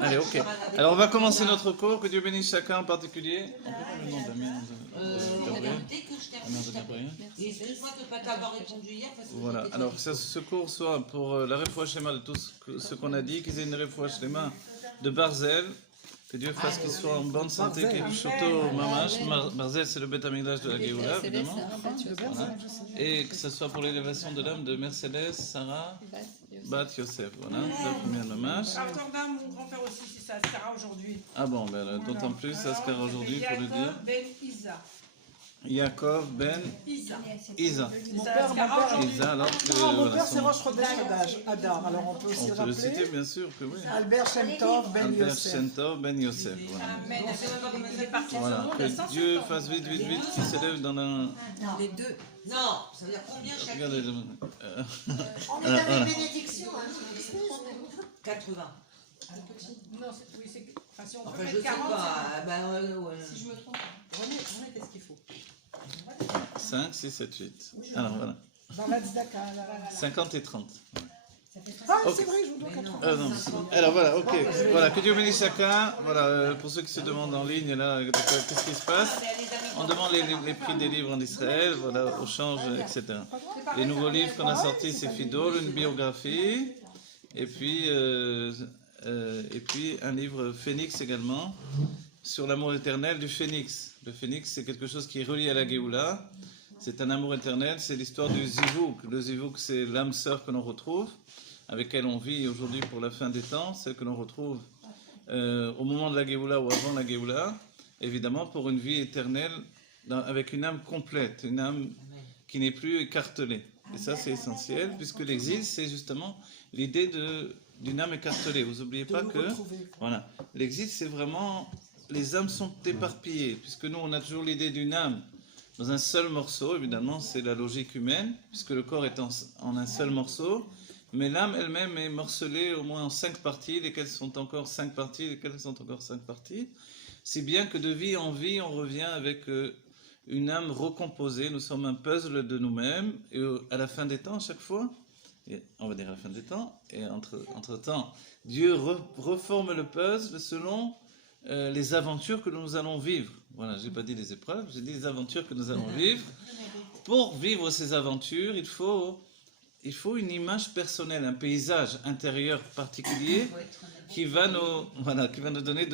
Allez, ok. Alors, on va commencer notre cours. Que Dieu bénisse chacun en particulier. Le nom d'Amien, Gabriel. Dès que je Amien de termine, Gabriel. et excuse-moi de ne pas t'avoir répondu hier parce que Voilà. j'étais Alors, que ce cours soit pour la réfoua schéma de tout ce qu'on a dit, qu'ils aient une réfoua schéma de Barzel. Que Dieu fasse qu'ils soient en bonne santé, qu'il y ait du Choto Mamash. Barzel, c'est le Beth Amikdash de la Géoula, évidemment. Voilà. Et que ce soit pour l'élévation de l'âme de Mercedes, Sarah, Bat Yosef. Voilà, la première Mamash. Arthur mon grand-père aussi, c'est ça, Askara aujourd'hui. Ah bon, ben, d'autant plus, Askara aujourd'hui pour le dire. Ben Isa. Yaakov Ben Isa. Isa. Mon père, Isa, alors que. Mon voilà, père, c'est son- Rosh Chodesh Adar. Alors on peut On aussi peut le citer, rappeler bien sûr que oui. Albert Shem Tov Ben Albert Yosef. Shentov Ben Yosef. Voilà. Amen. Je sais même pas comment il est parti. Voilà. Que Dieu fasse vite, vite, vite, qu'il s'élève dans un. les deux. Non, ça veut dire combien chaque Regardez. On est dans les bénédictions, hein. 80. Non, oui, c'est. Enfin, si on peut Enfin, je mettre sais 40, pas. Ouais. si je me trompe. René, qu'est-ce qu'il faut 5, 6, 7, 8. Alors voilà. Dans la Tzedaka. 50 et 30. Ah, Ok. c'est vrai, je vous dois 80. Non. Alors voilà, ok. Voilà, que Dieu bénisse chacun. Voilà, pour ceux qui se demandent en ligne, là, qu'est-ce qui se passe? On demande les prix des livres en Israël, voilà, au change, etc. Les nouveaux livres qu'on a sortis, c'est Fidol, une biographie, et puis un livre Phénix également, sur l'amour éternel du Phénix. Le Phénix, c'est quelque chose qui est relié à la Géoula. C'est un amour éternel, c'est l'histoire du Zivouk. Le Zivouk, c'est l'âme sœur que l'on retrouve, avec laquelle on vit aujourd'hui pour la fin des temps, celle que l'on retrouve au moment de la Géoula ou avant la Géoula, évidemment pour une vie éternelle avec une âme complète, une âme qui n'est plus écartelée. Et ça, c'est essentiel, puisque l'exil, c'est justement l'idée d'une âme écartelée. Vous n'oubliez pas que voilà, l'exil, c'est vraiment les âmes sont éparpillées, puisque nous, on a toujours l'idée d'une âme dans un seul morceau. Évidemment, c'est la logique humaine, puisque le corps est en un seul morceau. Mais l'âme elle-même est morcelée au moins en 5 parties, lesquelles sont encore 5 parties, lesquelles sont encore 5 parties. Si bien que de vie en vie, on revient avec une âme recomposée. Nous sommes un puzzle de nous-mêmes. Et à la fin des temps, à chaque fois, et on va dire à la fin des temps, et entre-temps, Dieu reforme le puzzle selon les aventures que nous allons vivre. Voilà, j'ai pas dit les épreuves, j'ai dit les aventures que nous allons vivre. Pour vivre ces aventures, il faut une image personnelle, un paysage intérieur particulier qui va nous donner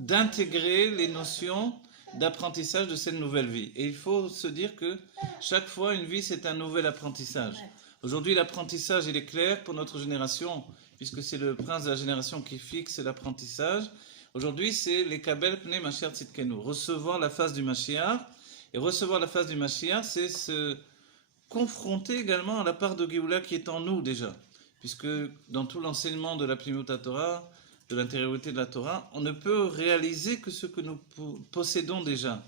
d'intégrer les notions d'apprentissage de cette nouvelle vie. Et il faut se dire que chaque fois, une vie, c'est un nouvel apprentissage. Aujourd'hui, l'apprentissage, il est clair pour notre génération, puisque c'est le prince de la génération qui fixe l'apprentissage. Aujourd'hui, c'est les Kabel Pnei Mashiach Tzidkenu, recevoir la face du Mashiach. Et recevoir la face du Mashiach, c'est se confronter également à la part de Géoula qui est en nous déjà. Puisque dans tout l'enseignement de la Pnimiut Torah, de l'intériorité de la Torah, on ne peut réaliser que ce que nous possédons déjà.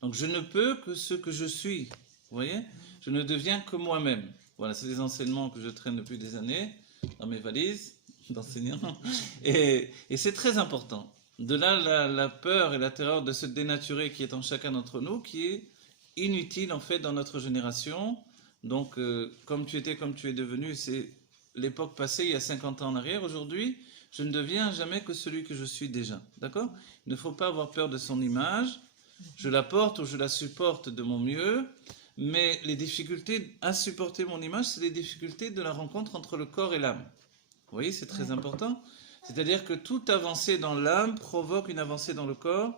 Donc je ne peux que ce que je suis. Vous voyez? Je ne deviens que moi-même. Voilà, c'est des enseignements que je traîne depuis des années dans mes valises d'enseignants. Et c'est très important. De là, la peur et la terreur de se dénaturer qui est en chacun d'entre nous, qui est inutile en fait dans notre génération. Donc, comme tu étais, comme tu es devenu, c'est l'époque passée, il y a 50 ans en arrière. Aujourd'hui, je ne deviens jamais que celui que je suis déjà. D'accord? Il ne faut pas avoir peur de son image. Je la porte ou je la supporte de mon mieux. Mais les difficultés à supporter mon image, c'est les difficultés de la rencontre entre le corps et l'âme. Vous voyez, c'est très important. C'est-à-dire que toute avancée dans l'âme provoque une avancée dans le corps,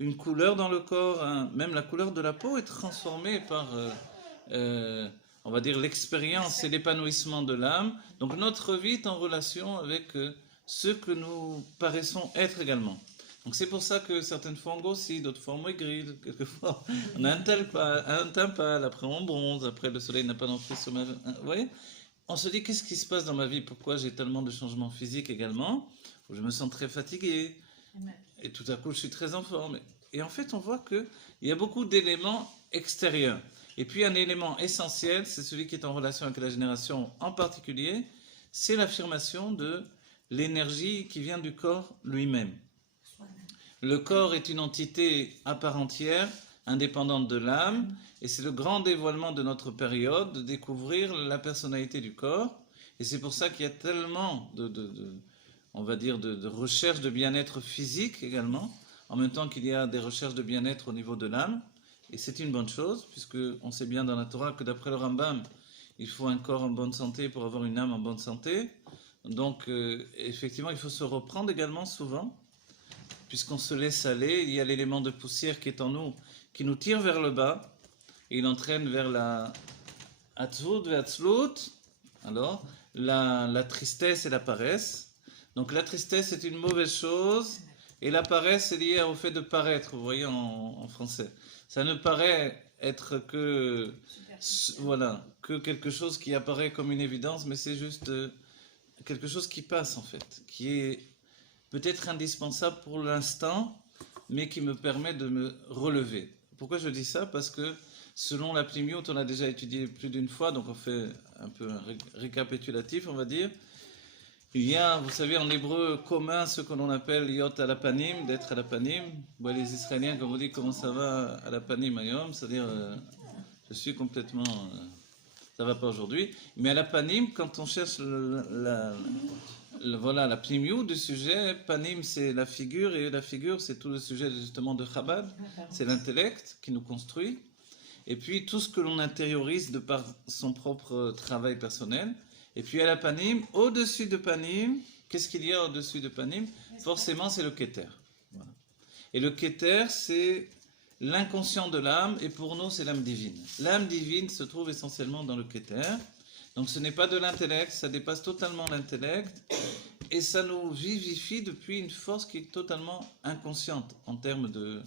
une couleur dans le corps, même la couleur de la peau est transformée par, on va dire, l'expérience et l'épanouissement de l'âme. Donc notre vie est en relation avec ce que nous paraissons être également. Donc c'est pour ça que certaines fois on grossit, d'autres fois on maigrit, quelquefois on a un teint pâle, après on bronze, après le soleil n'a pas d'entrée sur ma vie. Vous voyez ? On se dit, qu'est-ce qui se passe dans ma vie? Pourquoi j'ai tellement de changements physiques également? Je me sens très fatigué. Et tout à coup, je suis très en forme. Et en fait, on voit qu'il y a beaucoup d'éléments extérieurs. Et puis, un élément essentiel, c'est celui qui est en relation avec la génération en particulier, c'est l'affirmation de l'énergie qui vient du corps lui-même. Le corps est une entité à part entière, indépendante de l'âme, et c'est le grand dévoilement de notre période, de découvrir la personnalité du corps, et c'est pour ça qu'il y a tellement on va dire, de recherche de bien-être physique également, en même temps qu'il y a des recherches de bien-être au niveau de l'âme. Et c'est une bonne chose, puisque on sait bien dans la Torah que d'après le Rambam, il faut un corps en bonne santé pour avoir une âme en bonne santé. Donc, effectivement, il faut se reprendre également souvent, puisqu'on se laisse aller. Il y a l'élément de poussière qui est en nous, qui nous tire vers le bas, et il entraîne vers la atzvut ve'atzlut, alors la tristesse et la paresse. Donc, la tristesse est une mauvaise chose, et la paresse est liée au fait de paraître, vous voyez en français. Ça ne paraît être que, voilà, que quelque chose qui apparaît comme une évidence, mais c'est juste quelque chose qui passe en fait, qui est peut-être indispensable pour l'instant, mais qui me permet de me relever. Pourquoi je dis ça? Parce que selon la Plimiut, on a déjà étudié plus d'une fois, donc on fait un peu un récapitulatif, on va dire. Il y a, vous savez, en hébreu commun, ce que l'on appelle yot à la panim, d'être à la panim. Bon, les Israéliens, comme on dit, comment ça va à la panim ayom, c'est-à-dire, je suis complètement, ça va pas aujourd'hui. Mais à la panim, quand on cherche voilà, la plimiou du sujet, panim c'est la figure, et la figure c'est tout le sujet justement de Chabad, c'est l'intellect qui nous construit. Et puis tout ce que l'on intériorise de par son propre travail personnel. Et puis à la panim, au-dessus de panim, qu'est-ce qu'il y a au-dessus de panim? Forcément, c'est le keter. Voilà. Et le keter, c'est l'inconscient de l'âme, et pour nous, c'est l'âme divine. L'âme divine se trouve essentiellement dans le keter. Donc ce n'est pas de l'intellect, ça dépasse totalement l'intellect, et ça nous vivifie depuis une force qui est totalement inconsciente en termes de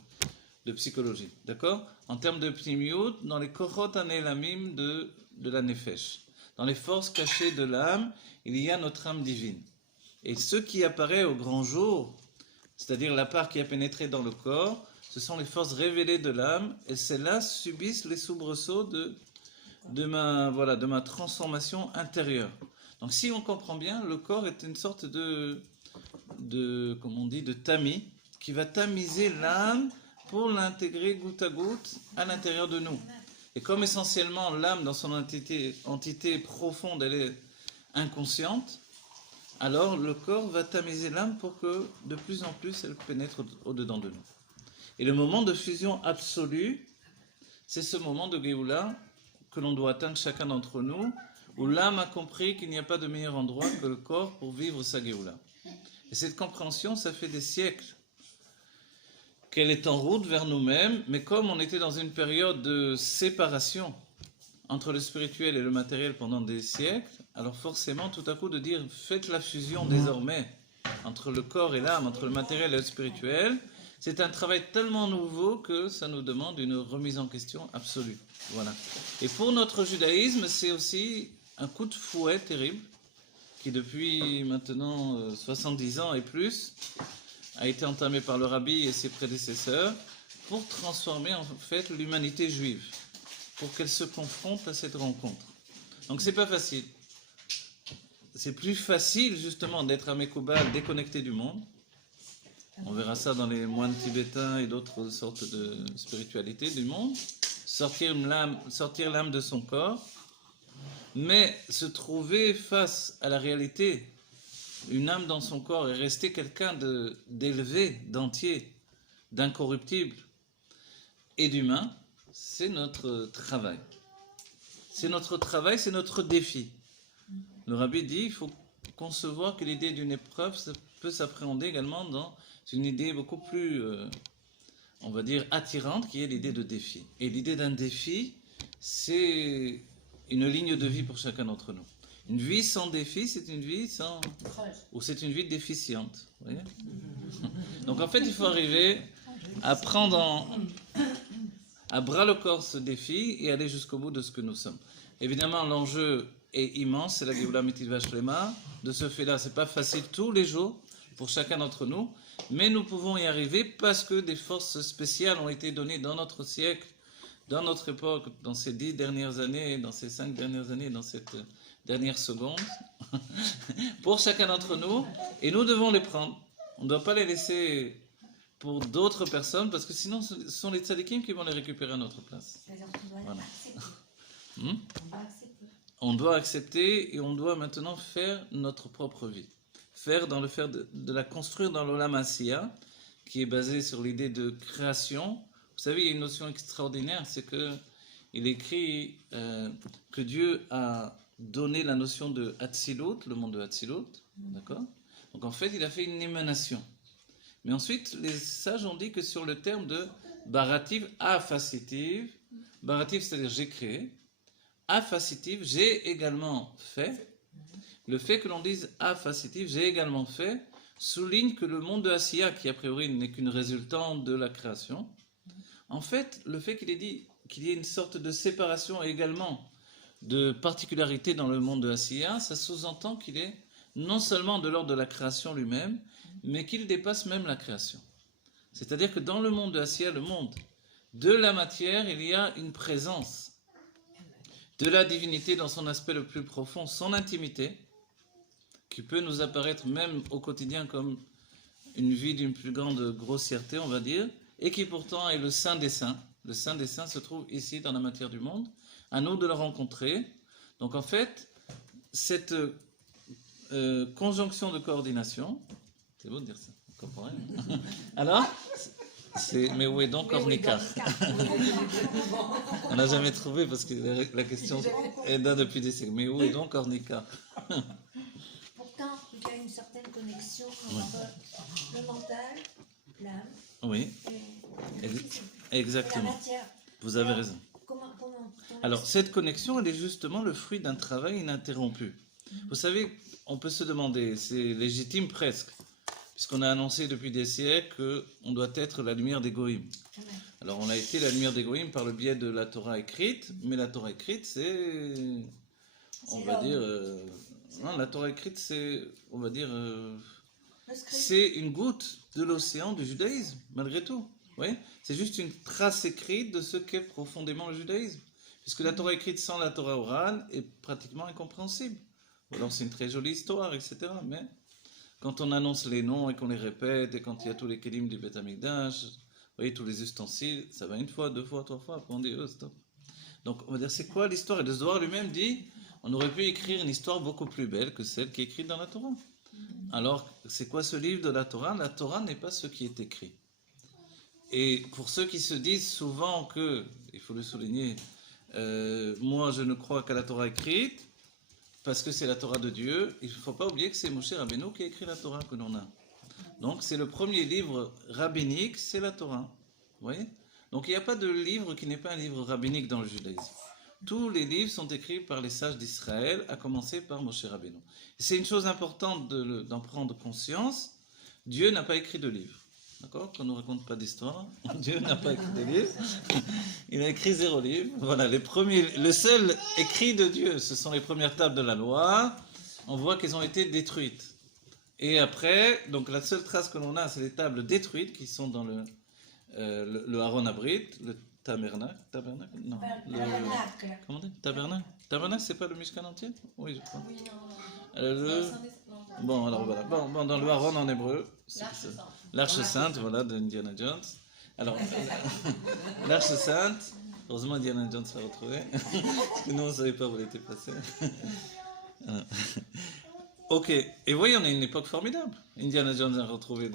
psychologie. D'accord? En termes de pnimiut, dans les kochot anelamim de la nefesh. Dans les forces cachées de l'âme, il y a notre âme divine. Et ce qui apparaît au grand jour, c'est-à-dire la part qui a pénétré dans le corps, ce sont les forces révélées de l'âme, et celles-là subissent les soubresauts de ma transformation intérieure. Donc si on comprend bien, le corps est une sorte de comme on dit, de tamis, qui va tamiser l'âme pour l'intégrer goutte à goutte à l'intérieur de nous. Et comme essentiellement l'âme dans son entité profonde, elle est inconsciente, alors le corps va tamiser l'âme pour que de plus en plus elle pénètre au-dedans de nous. Et le moment de fusion absolue, c'est ce moment de Géoula que l'on doit atteindre chacun d'entre nous, où l'âme a compris qu'il n'y a pas de meilleur endroit que le corps pour vivre sa Géoula. Et cette compréhension, ça fait des siècles qu'elle est en route vers nous-mêmes, mais comme on était dans une période de séparation entre le spirituel et le matériel pendant des siècles, alors forcément, tout à coup, de dire faites la fusion désormais entre le corps et l'âme, entre le matériel et le spirituel, c'est un travail tellement nouveau que ça nous demande une remise en question absolue. Voilà. Et pour notre judaïsme, c'est aussi un coup de fouet terrible qui depuis maintenant 70 ans et plus a été entamé par le rabbi et ses prédécesseurs pour transformer en fait l'humanité juive, pour qu'elle se confronte à cette rencontre. Donc c'est pas facile. C'est plus facile justement d'être à Mekoubal, déconnecté du monde. On verra ça dans les moines tibétains et d'autres sortes de spiritualités du monde. Sortir l'âme de son corps, mais se trouver face à la réalité. Une âme dans son corps et rester quelqu'un d'élevé, d'entier, d'incorruptible et d'humain, c'est notre travail. C'est notre travail, c'est notre défi. Le rabbi dit, il faut concevoir que l'idée d'une épreuve ça peut s'appréhender également dans une idée beaucoup plus, on va dire, attirante, qui est l'idée de défi. Et l'idée d'un défi, c'est une ligne de vie pour chacun d'entre nous. Une vie sans défi, c'est une vie sans... ou c'est une vie déficiente. Vous voyez? Donc en fait, il faut arriver à prendre à bras le corps ce défi et aller jusqu'au bout de ce que nous sommes. Évidemment, l'enjeu est immense, c'est la Géoula Mitzvah Shlema. De ce fait-là, c'est pas facile tous les jours pour chacun d'entre nous, mais nous pouvons y arriver parce que des forces spéciales ont été données dans notre siècle, dans notre époque, dans ces 10 dernières années, dans ces 5 dernières années, dans cette dernière seconde, pour chacun d'entre nous, et nous devons les prendre. On ne doit pas les laisser pour d'autres personnes, parce que sinon ce sont les tzadikim qui vont les récupérer à notre place. C'est-à-dire qu'on doit Voilà. accepter. On doit accepter. On doit accepter et on doit maintenant faire notre propre vie. faire de la construire dans l'Olam Asiya, qui est basé sur l'idée de création. Vous savez, il y a une notion extraordinaire, c'est que il écrit que Dieu a donné la notion de Hatzilut, le monde de Hatzilut, d'accord? Donc en fait, il a fait une émanation. Mais ensuite, les sages ont dit que sur le terme de barativ afacitive, barativ c'est-à-dire j'ai créé, afacitive, j'ai également fait. Le fait que l'on dise afacitive, j'ai également fait, souligne que le monde de Asiya, qui a priori n'est qu'une résultante de la création, en fait, le fait qu'il ait dit qu'il y ait une sorte de séparation et également de particularité dans le monde de Asiya, ça sous-entend qu'il est non seulement de l'ordre de la création lui-même, mais qu'il dépasse même la création. C'est-à-dire que dans le monde de Asiya, le monde de la matière, il y a une présence de la divinité dans son aspect le plus profond, son intimité, qui peut nous apparaître même au quotidien comme une vie d'une plus grande grossièreté, on va dire, et qui pourtant est le Saint des Saints. Le Saint des Saints se trouve ici dans la matière du monde, à nous de le rencontrer. Donc en fait, cette conjonction de coordination, c'est beau de dire ça, vous comprenez? Alors, mais où est donc Ornica? On n'a jamais trouvé parce que la question est là depuis des siècles. Mais où est donc Ornica? Pourtant, il y a une certaine connexion entre le mental, l'âme Oui, et le physique, et la exactement. matière. Vous avez raison. Comment Alors, cette connexion, elle est justement le fruit d'un travail ininterrompu. Vous savez, on peut se demander, c'est légitime presque, puisqu'on a annoncé depuis des siècles qu'on doit être la lumière des Goïms. Alors, on a été la lumière des Goïms par le biais de la Torah écrite, mais la Torah écrite, c'est, on va dire, non, la Torah écrite, c'est, on va dire, c'est une goutte de l'océan du judaïsme, malgré tout. Oui, c'est juste une trace écrite de ce qu'est profondément le judaïsme. Puisque la Torah écrite sans la Torah orale est pratiquement incompréhensible. Ou alors c'est une très jolie histoire, etc. Mais quand on annonce les noms et qu'on les répète, et quand il y a tous les kélim du Beth Amikdash, vous voyez, tous les ustensiles, ça va une fois, deux fois, trois fois, après on dit, stop. Donc on va dire, c'est quoi l'histoire? Et le Zohar lui-même dit, on aurait pu écrire une histoire beaucoup plus belle que celle qui est écrite dans la Torah. Alors, c'est quoi ce livre de la Torah? La Torah n'est pas ce qui est écrit. Et pour ceux qui se disent souvent que, il faut le souligner, moi je ne crois qu'à la Torah écrite, parce que c'est la Torah de Dieu, il ne faut pas oublier que c'est Moshe Rabbeinu qui a écrit la Torah que l'on a. Donc c'est le premier livre rabbinique, c'est la Torah. Vous voyez? Donc il n'y a pas de livre qui n'est pas un livre rabbinique dans le judaïsme. Tous les livres sont écrits par les sages d'Israël, à commencer par Moshe Rabbeinu. C'est une chose importante d'en prendre conscience, Dieu n'a pas écrit de livre. D'accord? Qu'on ne nous raconte pas d'histoire. Dieu n'a pas écrit de livre. Il a écrit 0 livre. Voilà, le seul écrit de Dieu, ce sont les premières tables de la loi. On voit qu'elles ont été détruites. Et après, donc la seule trace que l'on a, c'est les tables détruites qui sont dans le Aaron Abrit, le tabernacle. Tabernacle? Non. Comment on dit? Tabernacle? Tabernacle, c'est pas le Mishkan entier? Oui, je crois. Bon, alors voilà. Bon, dans le Aaron en hébreu, l'Arche Sainte, voilà, d'Indiana Jones. Alors, l'Arche Sainte, heureusement Indiana Jones l'a retrouvée, parce que nous on ne savait pas où elle était passée. Ok, et vous voyez, on a une époque formidable. Indiana Jones a retrouvé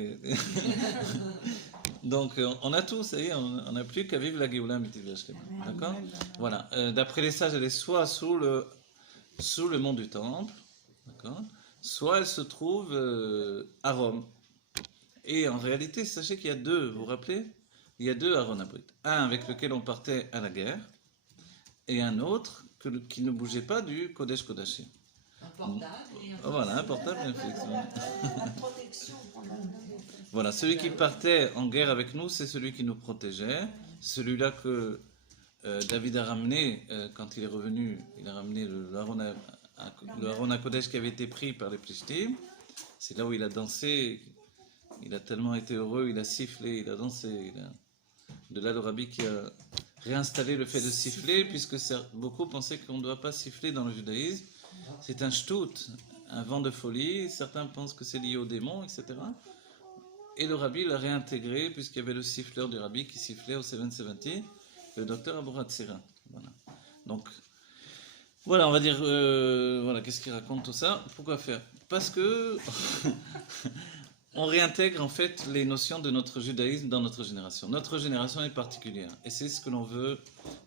Donc, on a tout, ça y est, on n'a plus qu'à vivre la Géoula Mitiv Hashem. D'accord? Voilà, d'après les sages, elle est soit sous le mont du Temple, d'accord? Soit elle se trouve à Rome. Et en réalité, sachez qu'il y a deux, vous vous rappelez? Il y a deux Aaron Abrit. Un avec lequel on partait à la guerre, et un autre qui ne bougeait pas du Kodesh Kodashim. Un portable et un Voilà, un portable, effectivement. La protection. Voilà, celui qui partait en guerre avec nous, c'est celui qui nous protégeait. Celui-là que David a ramené, quand il est revenu, il a ramené le Aaron HaKodesh qui avait été pris par les Plishtim. C'est là où il a dansé. Il a tellement été heureux, il a sifflé, il a dansé. De là, le rabbi qui a réinstallé le fait de siffler, puisque beaucoup pensaient qu'on ne doit pas siffler dans le judaïsme. C'est un shtout, un vent de folie. Certains pensent que c'est lié au démon, etc. Et le rabbi l'a réintégré, puisqu'il y avait le siffleur du rabbi qui sifflait au 770, le docteur Abouratsira. Voilà. Donc, voilà, on va dire, voilà, qu'est-ce qu'il raconte tout ça? Pourquoi faire? Parce que on réintègre en fait les notions de notre judaïsme dans notre génération. Notre génération est particulière et c'est ce que l'on veut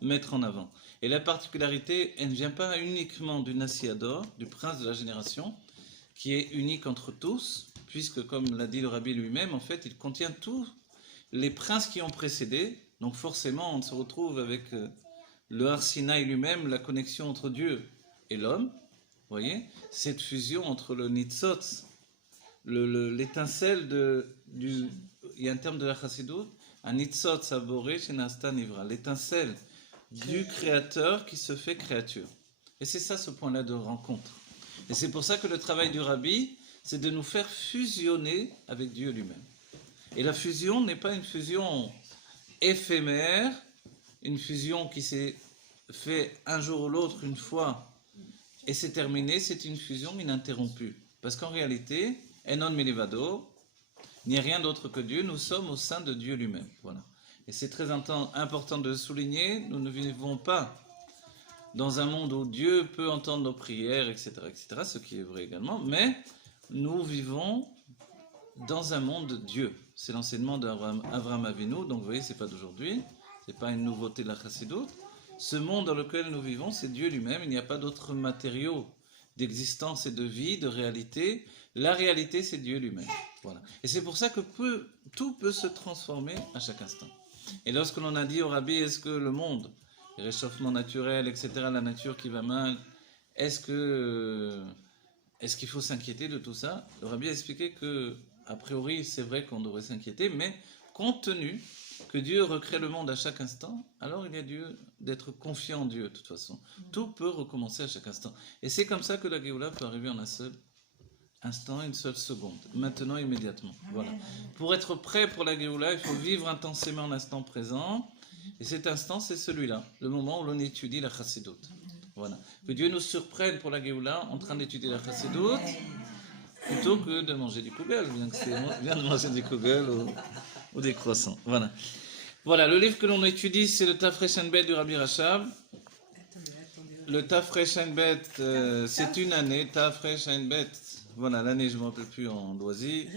mettre en avant. Et la particularité, elle ne vient pas uniquement du Nasiador, du prince de la génération, qui est unique entre tous, puisque comme l'a dit le rabbi lui-même, en fait, il contient tous les princes qui ont précédé. Donc forcément, on se retrouve avec le Har Sinaï lui-même, la connexion entre Dieu et l'homme. Vous voyez, cette fusion entre le Nitzot, l'étincelle du... Il y a un terme de la Chassidut, un Nitzot saboré chez Nasta Nivra, l'étincelle du créateur qui se fait créature. Et c'est ça ce point-là de rencontre. Et c'est pour ça que le travail du rabbi, c'est de nous faire fusionner avec Dieu lui-même. Et la fusion n'est pas une fusion éphémère, une fusion qui s'est fait un jour ou l'autre, une fois, et c'est terminé, c'est une fusion ininterrompue. Parce qu'en réalité, Enon Melevado, il n'y a rien d'autre que Dieu, nous sommes au sein de Dieu lui-même. Voilà. Et c'est très important de souligner, nous ne vivons pas dans un monde où Dieu peut entendre nos prières, etc., ce qui est vrai également, mais nous vivons dans un monde de Dieu. C'est l'enseignement d'Avraham Avinu, donc vous voyez, c'est pas d'aujourd'hui, c'est pas une nouveauté de la Chassidut. Ce monde dans lequel nous vivons, c'est Dieu lui-même, il n'y a pas d'autres matériaux d'existence et de vie, de réalité. La réalité, c'est Dieu lui-même. Voilà. Et c'est pour ça que tout peut se transformer à chaque instant. Et lorsque l'on a dit au rabbi, est-ce que le monde, le réchauffement naturel, etc., la nature qui va mal, est-ce qu'il faut s'inquiéter de tout ça? Le rabbi a expliqué que, a priori, c'est vrai qu'on devrait s'inquiéter, mais compte tenu que Dieu recrée le monde à chaque instant, alors il y a Dieu d'être confiant en Dieu, de toute façon. Tout peut recommencer à chaque instant. Et c'est comme ça que la Géoula peut arriver en un seul instant, une seule seconde, maintenant, immédiatement. Voilà. Pour être prêt pour la Géoula, il faut vivre intensément l'instant présent, et cet instant, c'est celui-là, le moment où l'on étudie la Chassidut. Voilà. Que Dieu nous surprenne pour la Géoula en train d'étudier la Chassidut, plutôt que de manger du kugel, bien de manger du kugel ou des croissants. Voilà. Voilà, le livre que l'on étudie, c'est le Tafresh Bet du Rabbi Rachab. Le Tafresh Bet, c'est une année, Tafresh Bet. Voilà, l'année, je ne me rappelle plus en loisir.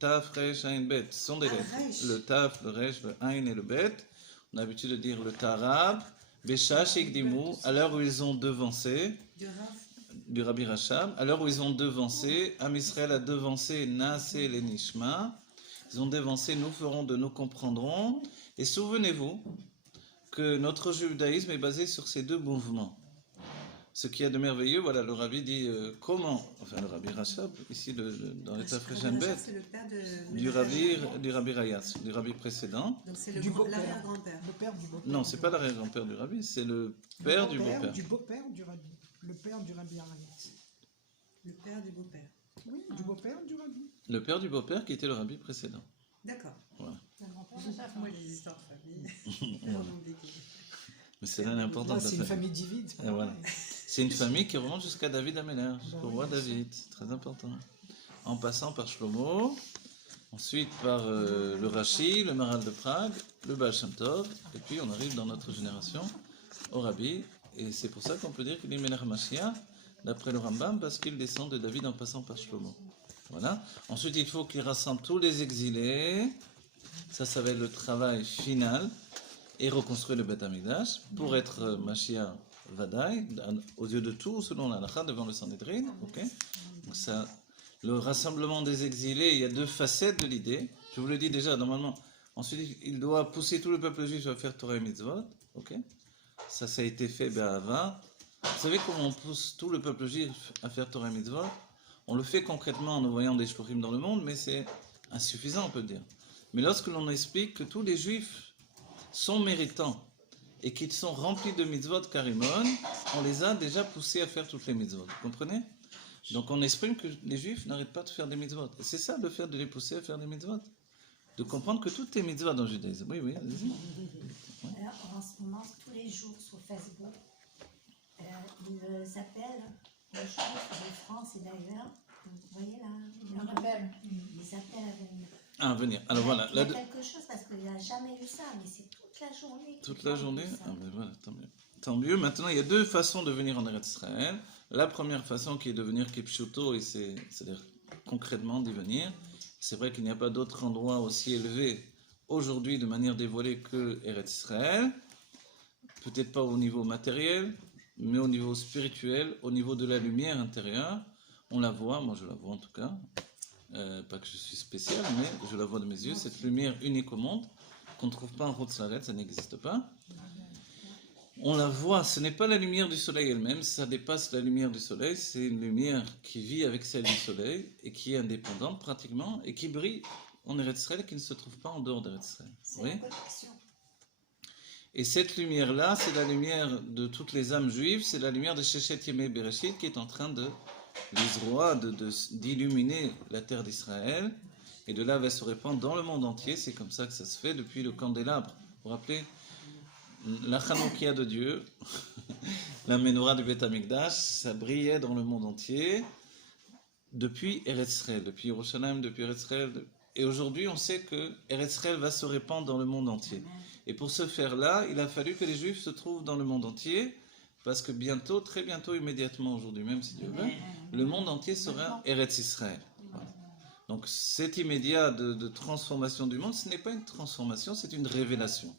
Tafresh Bet, ce sont des lettres. Le Taf, le Resh, le Ain et le Bet. On a l'habitude de dire le Tarab, Beshash et Gdimou, à l'heure où ils ont devancé. Du Rabbi Rachab, à l'heure où ils ont devancé, Am Israël a devancé Naaseh les Nishma, ils ont devancé nous ferons de nous comprendrons, et souvenez-vous que notre judaïsme est basé sur ces deux mouvements. Ce qui est de merveilleux, voilà, le Rabbi dit comment, enfin le Rabbi Rachab, ici dans l'état Freshenbet, du Rabbi Rayas, du Rabbi précédent. Donc c'est l'arrière-grand-père. Le père du beau-père. Non, c'est pas l'arrière-grand-père du Rabbi, c'est le père du beau-père. Du beau-père du Rabbi. Le père du Rabbi Arayat. Le père du beau-père. Oui, du beau-père du Rabbi. Le père du beau-père qui était le Rabbi précédent. D'accord. Voilà. Moi, les histoires de famille. J'en oublie. Mais c'est là l'important de la C'est une famille divine. Et voilà. C'est une famille qui remonte jusqu'à David Améler, jusqu'au roi David. C'est très important. En passant par Shlomo, ensuite par le Rashi, le Maral de Prague, le Baal Shem Tov, et puis on arrive dans notre génération au Rabbi. Et c'est pour ça qu'on peut dire qu'il est Melech Mashiach, d'après le Rambam, parce qu'il descend de David en passant par Shlomo. Voilà. Ensuite, il faut qu'il rassemble tous les exilés. Ça va être le travail final. Et reconstruire le Beth Amikdash pour être Mashiach Vadaï, aux yeux de tous, selon la Lacha, devant le Sanhedrin. Okay. Donc ça, le rassemblement des exilés, il y a deux facettes de l'idée. Je vous le dis déjà, normalement. Ensuite, il doit pousser tout le peuple juif à faire Torah et Mitzvot. Okay. Ça a été fait avant. Vous savez comment on pousse tout le peuple juif à faire Torah et Mitzvot? On le fait concrètement en envoyant des shluchim dans le monde, mais c'est insuffisant, on peut dire. Mais lorsque l'on explique que tous les juifs sont méritants et qu'ils sont remplis de mitzvot karimon, on les a déjà poussés à faire toutes les mitzvot. Vous comprenez? Donc on exprime que les juifs n'arrêtent pas de faire des mitzvot. Et c'est ça le fait de les pousser à faire des mitzvot. De comprendre que tout est mitzvot dans le judaïsme. Oui, allez-y. Alors, en ce moment, tous les jours sur Facebook, ils s'appellent les juifs de France et d'ailleurs. Vous voyez là, ils s'appellent à venir. Ah, venir. Alors voilà. Il y a quelque chose parce qu'il n'y a jamais eu ça, mais c'est toute la journée. Toute qu'il la parle de journée? ça. Ah ben voilà, tant mieux. Tant mieux. Maintenant, il y a deux façons de venir en Eretz Israël. La première façon qui est de venir Kipchuto, et c'est-à-dire concrètement d'y venir. C'est vrai qu'il n'y a pas d'autre endroit aussi élevé aujourd'hui de manière dévoilée que Eretz Israël. Peut-être pas au niveau matériel, mais au niveau spirituel, au niveau de la lumière intérieure. On la voit, moi je la vois en tout cas. Pas que je suis spécial, mais je la vois de mes yeux. Cette lumière unique au monde, qu'on ne trouve pas en Rotzlaret, ça n'existe pas. On la voit, ce n'est pas la lumière du soleil elle-même, ça dépasse la lumière du soleil, c'est une lumière qui vit avec celle du soleil et qui est indépendante pratiquement et qui brille en Eretz Israël et qui ne se trouve pas en dehors d'Eretz Israël. C'est Oui. la connexion. Et cette lumière-là, c'est la lumière de toutes les âmes juives, c'est la lumière de Shechet Yemei Bereshit qui est en train de l'Isroa, d'illuminer la terre d'Israël. Et de là, elle va se répandre dans le monde entier. C'est comme ça que ça se fait depuis le candélabre. Vous vous rappelez la Chanoukia de Dieu, la Menorah du Beth Amikdash, ça brillait dans le monde entier depuis Eretz Israël, depuis Yerushalayim, depuis Eretz Israël. Et aujourd'hui, on sait que Eretz Israël va se répandre dans le monde entier. Et pour ce faire-là, il a fallu que les Juifs se trouvent dans le monde entier, parce que bientôt, très bientôt, immédiatement aujourd'hui même, si Dieu veut, le monde entier sera Eretz Israël. Voilà. Donc cet immédiat de transformation du monde, ce n'est pas une transformation, c'est une révélation.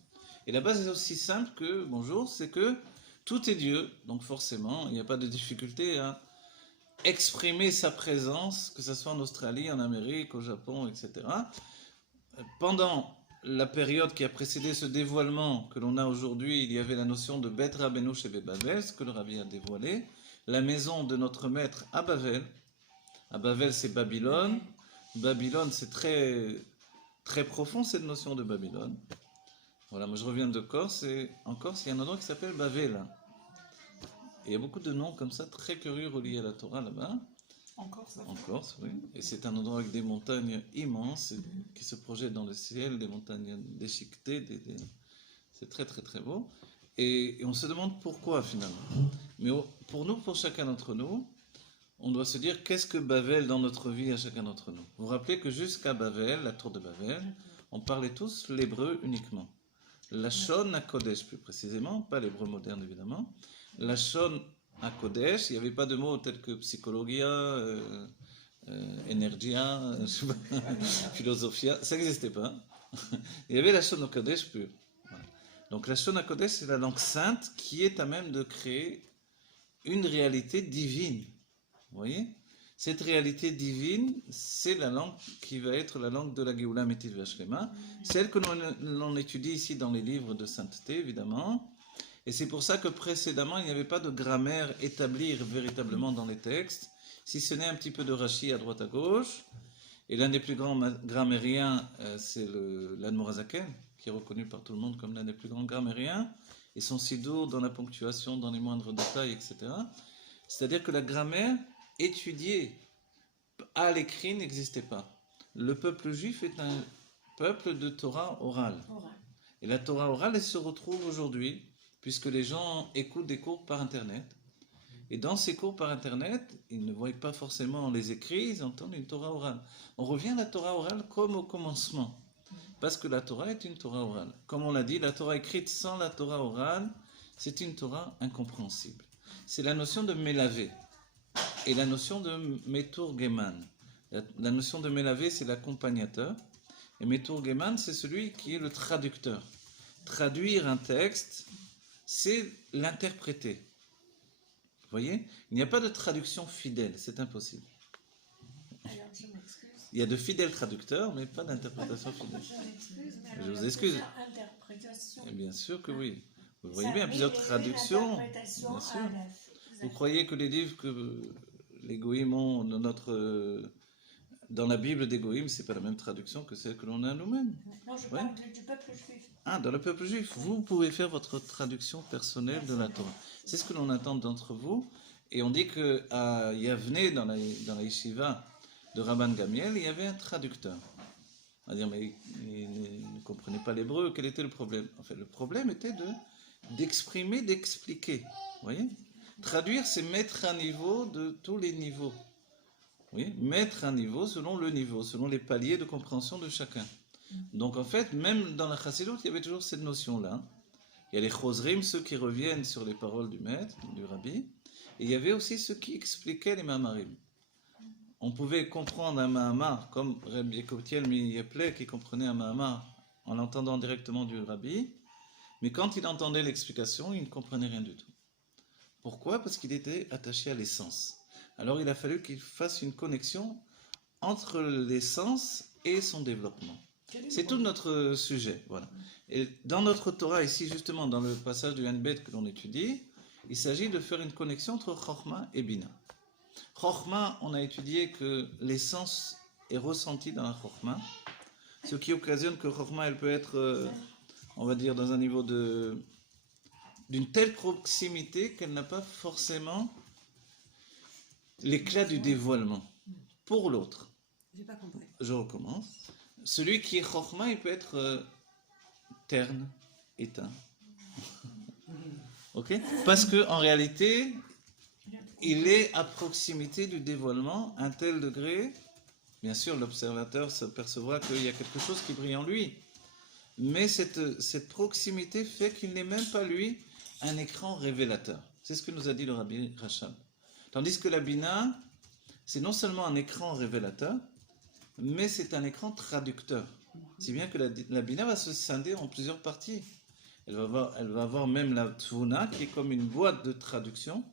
Et la base est aussi simple que, bonjour, c'est que tout est Dieu, donc forcément, il n'y a pas de difficulté à exprimer sa présence, que ce soit en Australie, en Amérique, au Japon, etc. Pendant la période qui a précédé ce dévoilement que l'on a aujourd'hui, il y avait la notion de Bet Rabbeinu chez Babel, ce que le Rabbi a dévoilé, la maison de notre maître à Bavel. À Bavel, c'est Babylone. Babylone, c'est très, très profond, cette notion de Babylone. Voilà, moi je reviens de Corse, et en Corse, il y a un endroit qui s'appelle Bavel. Et il y a beaucoup de noms comme ça, très curieux reliés à la Torah là-bas. Encore ça. En Corse, oui. Et c'est un endroit avec des montagnes immenses qui se projettent dans le ciel, des montagnes déchiquetées. C'est très très très beau. Et on se demande pourquoi finalement. Mais pour nous, pour chacun d'entre nous, on doit se dire qu'est-ce que Bavel dans notre vie à chacun d'entre nous. Vous vous rappelez que jusqu'à Bavel, la tour de Bavel, on parlait tous l'hébreu uniquement. La Shon HaKodesh plus précisément, pas l'hébreu moderne évidemment. La Shon HaKodesh, il n'y avait pas de mots tels que psychologia, energia, philosophia, ça n'existait pas. Il y avait la Shon HaKodesh pure. Voilà. Donc la Shon HaKodesh, c'est la langue sainte qui est à même de créer une réalité divine. Vous voyez? Cette réalité divine, c'est la langue qui va être la langue de la Géoula Métil Vashlema, celle que l'on étudie ici dans les livres de sainteté, évidemment. Et c'est pour ça que précédemment, il n'y avait pas de grammaire établie véritablement dans les textes, si ce n'est un petit peu de Rashi à droite à gauche. Et l'un des plus grands grammairiens, c'est l'Admorazaken, qui est reconnu par tout le monde comme l'un des plus grands grammairiens. Et son sidour dans la ponctuation, dans les moindres détails, etc. C'est-à-dire que la grammaire étudiée à l'écrit n'existait pas. Le peuple juif est un peuple de Torah orale. Et la Torah orale, elle se retrouve aujourd'hui, puisque les gens écoutent des cours par Internet. Et dans ces cours par Internet, ils ne voient pas forcément les écrits, ils entendent une Torah orale. On revient à la Torah orale comme au commencement, parce que la Torah est une Torah orale. Comme on l'a dit, la Torah écrite sans la Torah orale, c'est une Torah incompréhensible. C'est la notion de mélavé. Et la notion de Meturgeman. La notion de Mélavé, c'est l'accompagnateur. Et Meturgeman, c'est celui qui est le traducteur. Traduire un texte, c'est l'interpréter. Vous voyez? Il n'y a pas de traduction fidèle, c'est impossible. Alors, je m'excuse. Il y a de fidèles traducteurs, mais pas d'interprétation fidèle. Je m'excuse, mais alors, Je vous il y a excuse. plusieurs interprétations. Et bien sûr que oui. Vous voyez Ça bien, met plusieurs une traductions. interprétation Bien sûr. à la- Vous croyez que les livres que les Goïms ont dans la Bible des Goïms, c'est pas la même traduction que celle que l'on a nous-mêmes? Non, je Ouais. parle du peuple juif. Ah, dans le peuple juif, vous pouvez faire votre traduction personnelle de la Torah. C'est ce que l'on attend d'entre vous. Et on dit qu'à Yavne, dans la yeshiva de Rabban Gamiel, il y avait un traducteur. On va dire, mais il ne comprenait pas l'hébreu, quel était le problème? En fait, le problème était d'exprimer, d'expliquer. Vous voyez? Traduire, c'est mettre un niveau de tous les niveaux. Oui, mettre un niveau selon le niveau, selon les paliers de compréhension de chacun. Donc en fait, même dans la Chassidut, il y avait toujours cette notion-là. Il y a les chosrim, ceux qui reviennent sur les paroles du maître, du rabbi, et il y avait aussi ceux qui expliquaient les mamarim. On pouvait comprendre un mahamar, comme Rabbi Yekotiel Miyeple qui comprenait un mahamar en l'entendant directement du rabbi, mais quand il entendait l'explication, il ne comprenait rien du tout. Pourquoi? Parce qu'il était attaché à l'essence. Alors il a fallu qu'il fasse une connexion entre l'essence et son développement. C'est tout notre sujet. Voilà. Et dans notre Torah, ici justement, dans le passage du Hanbet que l'on étudie, il s'agit de faire une connexion entre Chokhmah et Bina. Chokhmah, on a étudié que l'essence est ressentie dans la Chokhmah, ce qui occasionne que Chokhmah, elle peut être, on va dire, dans un niveau d'une telle proximité qu'elle n'a pas forcément l'éclat du dévoilement pour l'autre. J'ai pas compris. Je recommence. Celui qui est Chokhmah, il peut être terne, éteint. Ok? Parce que en réalité, il est à proximité du dévoilement, un tel degré. Bien sûr, l'observateur s'apercevra qu'il y a quelque chose qui brille en lui. Mais cette proximité fait qu'il n'est même pas, lui, un écran révélateur. C'est ce que nous a dit le Rabbi Rachab. Tandis que la Bina, c'est non seulement un écran révélateur, mais c'est un écran traducteur. Si bien que la Bina va se scinder en plusieurs parties. Elle va avoir même la Tvuna, qui est comme une boîte de traduction,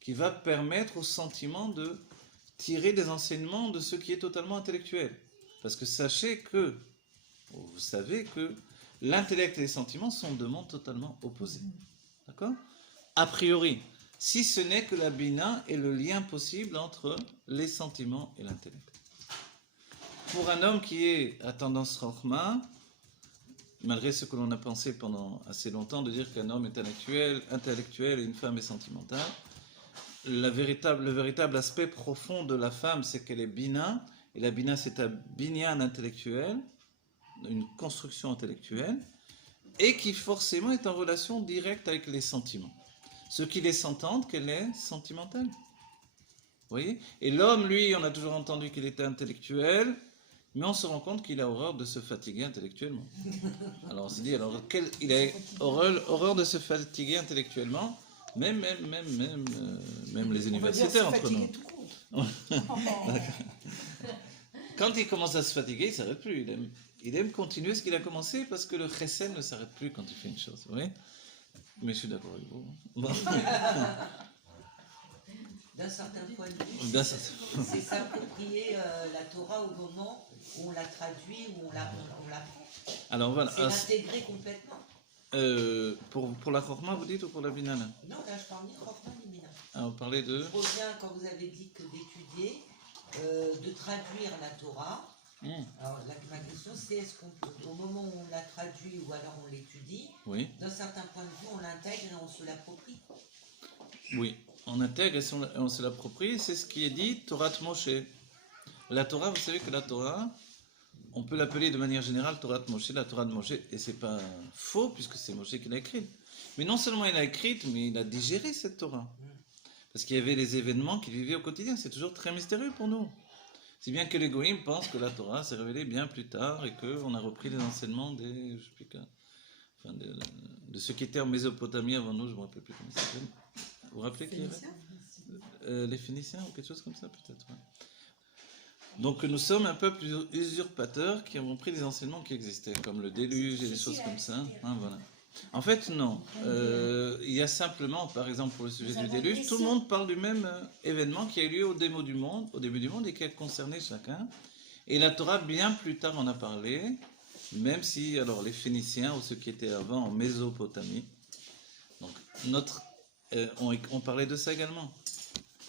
qui va permettre au sentiment de tirer des enseignements de ce qui est totalement intellectuel. Parce que sachez que, vous savez que l'intellect et les sentiments sont deux mondes totalement opposés. D'accord? A priori, si ce n'est que la Bina est le lien possible entre les sentiments et l'intellect. Pour un homme qui est à tendance Chokhmah, malgré ce que l'on a pensé pendant assez longtemps de dire qu'un homme est intellectuel et une femme est sentimentale, le véritable aspect profond de la femme, c'est qu'elle est Bina, et la Bina c'est un binyan intellectuel, une construction intellectuelle, et qui forcément est en relation directe avec les sentiments. Ce qui laisse entendre qu'elle est sentimentale. Vous voyez? Et l'homme, lui, on a toujours entendu qu'il était intellectuel, mais on se rend compte qu'il a horreur de se fatiguer intellectuellement. Alors on se dit, il a horreur de se fatiguer intellectuellement, même les universitaires entre nous. Quand il commence à se fatiguer, il ne s'arrête plus. Il aime continuer ce qu'il a commencé parce que le chesed ne s'arrête plus quand il fait une chose. Vous voyez? Mais je suis d'accord avec vous. Bon. D'un certain point de vue, c'est s'approprier la Torah au moment où on la traduit, où on l'apprend. Alors voilà. C'est l'intégrer complètement. Pour la Chokhmah, vous dites, ou pour la Bina là? Non, là je parle ni Chokhmah ni Bina. Alors, vous parlez de... Je reviens quand vous avez dit que d'étudier, de traduire la Torah. Alors ma question c'est, est-ce qu'on peut, au moment où on la traduit ou alors on l'étudie, Oui. d'un certain point de vue on l'intègre et on se l'approprie? Oui, on intègre et on se l'approprie, c'est ce qui est dit Torah Moshe. La Torah, vous savez que la Torah, on peut l'appeler de manière générale Torah Moshe, la Torah de Moshe, et c'est pas faux puisque c'est Moshe qui l'a écrite. Mais non seulement il l'a écrite, mais il a digéré cette Torah. Parce qu'il y avait les événements qu'il vivait au quotidien, c'est toujours très mystérieux pour nous. Si bien que les goïms pensent que la Torah s'est révélée bien plus tard et qu'on a repris les enseignements de ceux qui étaient en Mésopotamie avant nous, je ne me rappelle plus comment ça s'appelle. Vous vous rappelez qui era? Les Phéniciens ou quelque chose comme ça peut-être. Ouais. Donc nous sommes un peuple usurpateur qui avons pris des enseignements qui existaient, comme le déluge et des choses comme ça. Hein, voilà. En fait, non. Il y a simplement, par exemple, pour le sujet du déluge, tout le monde parle du même événement qui a eu lieu au début du monde et qui a concerné chacun. Et la Torah, bien plus tard, en a parlé, même si, alors, les Phéniciens ou ceux qui étaient avant en Mésopotamie, donc, on parlait de ça également.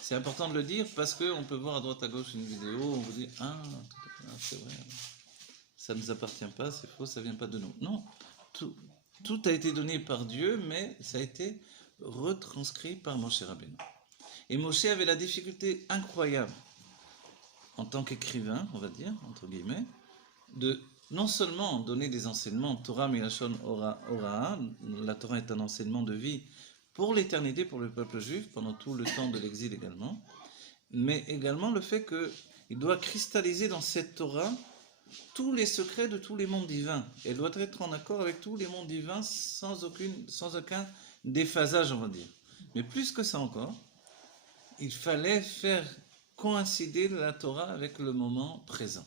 C'est important de le dire parce qu'on peut voir à droite à gauche une vidéo, on vous dit « Ah, c'est vrai, ça ne nous appartient pas, c'est faux, ça ne vient pas de nous. » Non, tout a été donné par Dieu, mais ça a été retranscrit par Moshe Rabbeinu. Et Moshe avait la difficulté incroyable, en tant qu'écrivain, on va dire, entre guillemets, de non seulement donner des enseignements, Torah Milashon Ora, la Torah est un enseignement de vie pour l'éternité, pour le peuple juif, pendant tout le temps de l'exil également, mais également le fait qu'il doit cristalliser dans cette Torah tous les secrets de tous les mondes divins. Elle doit être en accord avec tous les mondes divins sans aucun déphasage, on va dire. Mais plus que ça encore, il fallait faire coïncider la Torah avec le moment présent.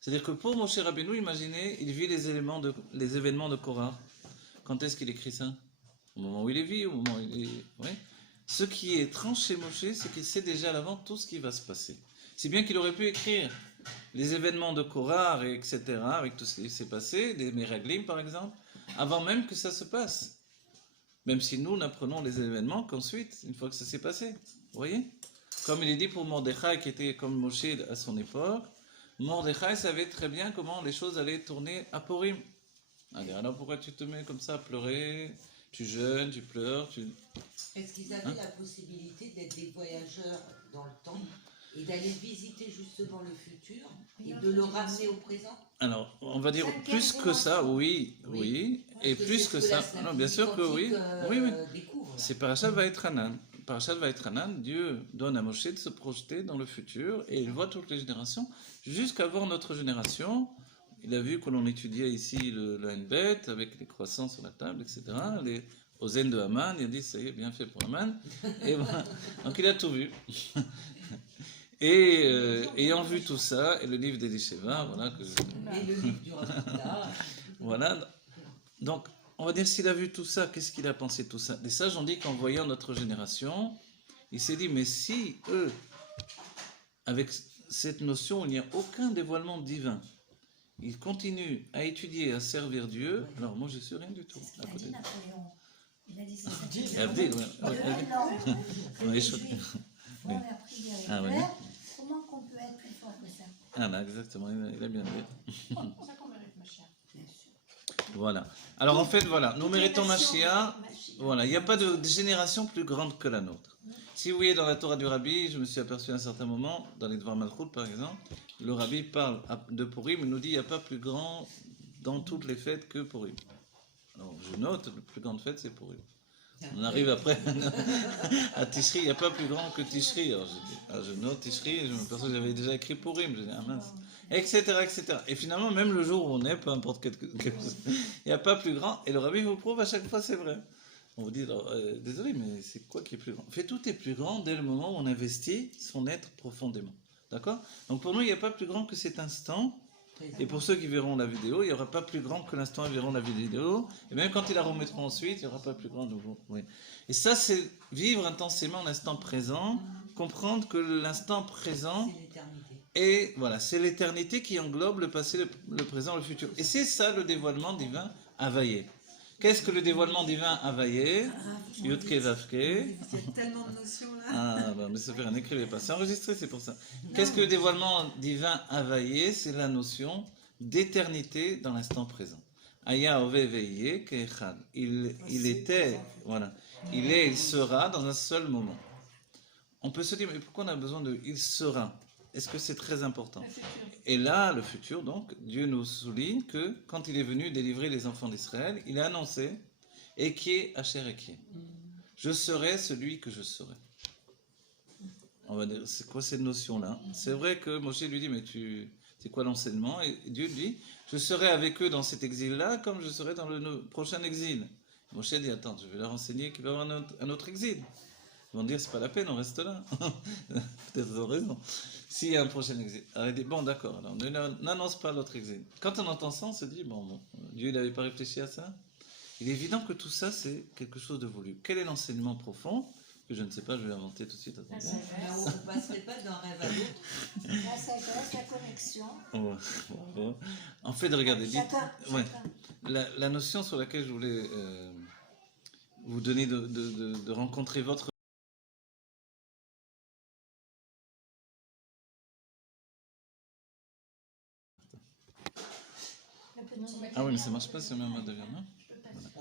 C'est-à-dire que pour Moshe Rabbeinu, imaginez, il vit les événements de Korah. Quand est-ce qu'il écrit ça? Au moment où il est vie, au moment où il est... Oui. Ce qui est étrange chez Moshe, c'est qu'il sait déjà à l'avant tout ce qui va se passer. Si bien qu'il aurait pu écrire les événements de Korah, etc., avec tout ce qui s'est passé, des Meraglim par exemple, avant même que ça se passe. Même si nous n'apprenons les événements qu'ensuite, une fois que ça s'est passé. Vous voyez? Comme il est dit pour Mordechai, qui était comme Moshe à son époque, Mordechai savait très bien comment les choses allaient tourner à Purim. Allez, alors pourquoi tu te mets comme ça à pleurer? Tu jeûnes, tu pleures, tu... Est-ce qu'ils avaient la possibilité d'être des voyageurs dans le temps et d'aller visiter justement le futur et de le ramener au présent? Alors, on va dire plus que ça, oui. Et plus que ça, non, bien sûr que oui. Oui. C'est Parashat Vaïtranan. Parashat Vaïtranan, Dieu donne à Moshe de se projeter dans le futur et il voit toutes les générations jusqu'à voir notre génération. Il a vu que l'on étudiait ici le Henbet avec les croissants sur la table, etc. Les Ozen de Haman, il a dit ça y est, bien fait pour Haman. Et voilà. Donc il a tout vu. Et ayant vu tout ça, et le livre d'Elisheva, voilà. Et le livre du Rabbin. Voilà. Donc, on va dire s'il a vu tout ça, qu'est-ce qu'il a pensé de tout ça? Les sages ont dit qu'en voyant notre génération, il s'est dit, mais si eux, avec cette notion, il n'y a aucun dévoilement divin, ils continuent à étudier, à servir Dieu, alors moi je ne suis rien du tout. C'est ce qu'il a dit Napoléon. Il a dit c'est ça. Et Abdel, ouais. On a appris avec Ah, ouais. Claire, comment qu'on peut être plus fort que ça? Ah là, exactement, il a bien dit. C'est ça qu'on mérite, ma chère. Bien sûr. Voilà. Alors en fait, voilà, nous méritons Mashiach. Voilà, il n'y a pas de génération plus grande que la nôtre. Si vous voyez dans la Torah du Rabbi, je me suis aperçu à un certain moment, dans les Dvar Malchut par exemple, le Rabbi parle de Purim, il nous dit il n'y a pas plus grand dans toutes les fêtes que Purim. Alors je note, la plus grande fête c'est Purim. On arrive après à Tishri, il n'y a pas plus grand que Tishri. Alors je note Tishri et je m'aperçois que j'avais déjà écrit Purim. Je dis, ah mince. Etc., etc. Et finalement, même le jour où on est, peu importe quelque chose, il n'y a pas plus grand. Et le Rabbi vous prouve à chaque fois c'est vrai. On vous dit, alors, désolé, mais c'est quoi qui est plus grand? En fait, tout est plus grand dès le moment où on investit son être profondément. D'accord? Donc pour nous, il n'y a pas plus grand que cet instant. Et pour ceux qui verront la vidéo, il n'y aura pas plus grand que l'instant où ils verront la vidéo. Et même quand ils la remettront ensuite, il n'y aura pas plus grand nouveau. Oui. Et ça, c'est vivre intensément l'instant présent, comprendre que l'instant présent C'est l'éternité. est, voilà, c'est l'éternité qui englobe le passé, le présent, le futur. Et c'est ça le dévoilement divin Havaïe. Qu'est-ce que le dévoilement divin Havaïe? Yudke Vavke. Il y a tellement de notions là. Ah, bah, mais ça fait rien, n'écrivez pas. C'est enregistré, c'est pour ça. Qu'est-ce que le dévoilement divin Havaïe? C'est la notion d'éternité dans l'instant présent. Aya Ove Veye Keechad. Il était, voilà. Il est, il sera dans un seul moment. On peut se dire, mais pourquoi on a besoin de il sera? Est-ce que c'est très important? Et là, le futur, donc, Dieu nous souligne que quand il est venu délivrer les enfants d'Israël, il a annoncé Ekie Asher Ekie. Je serai celui que je serai. On va dire, c'est quoi cette notion-là? C'est vrai que Moshe lui dit, mais c'est quoi l'enseignement? Et Dieu lui dit, je serai avec eux dans cet exil-là comme je serai dans le prochain exil. Moshe dit, attends, je vais leur enseigner qu'il va y avoir un autre exil. Ils vont dire, c'est pas la peine, on reste là. Peut-être qu'ils ont raison. S'il y a un prochain exil. Alors il dit, bon d'accord, alors n'annonce pas l'autre exil. Quand on entend ça, on se dit, bon, Dieu n'avait pas réfléchi à ça. Il est évident que tout ça, c'est quelque chose de voulu. Quel est l'enseignement profond? Que je ne sais pas, je vais inventer tout de suite. Mais on ne passerait pas d'un rêve à l'autre. La sagesse, la connexion. Ouais. En fait, regardez, Chacun. la notion sur laquelle je voulais vous donner de rencontrer votre... Ah oui, mais ça marche pas sur le même mode d'avion, non?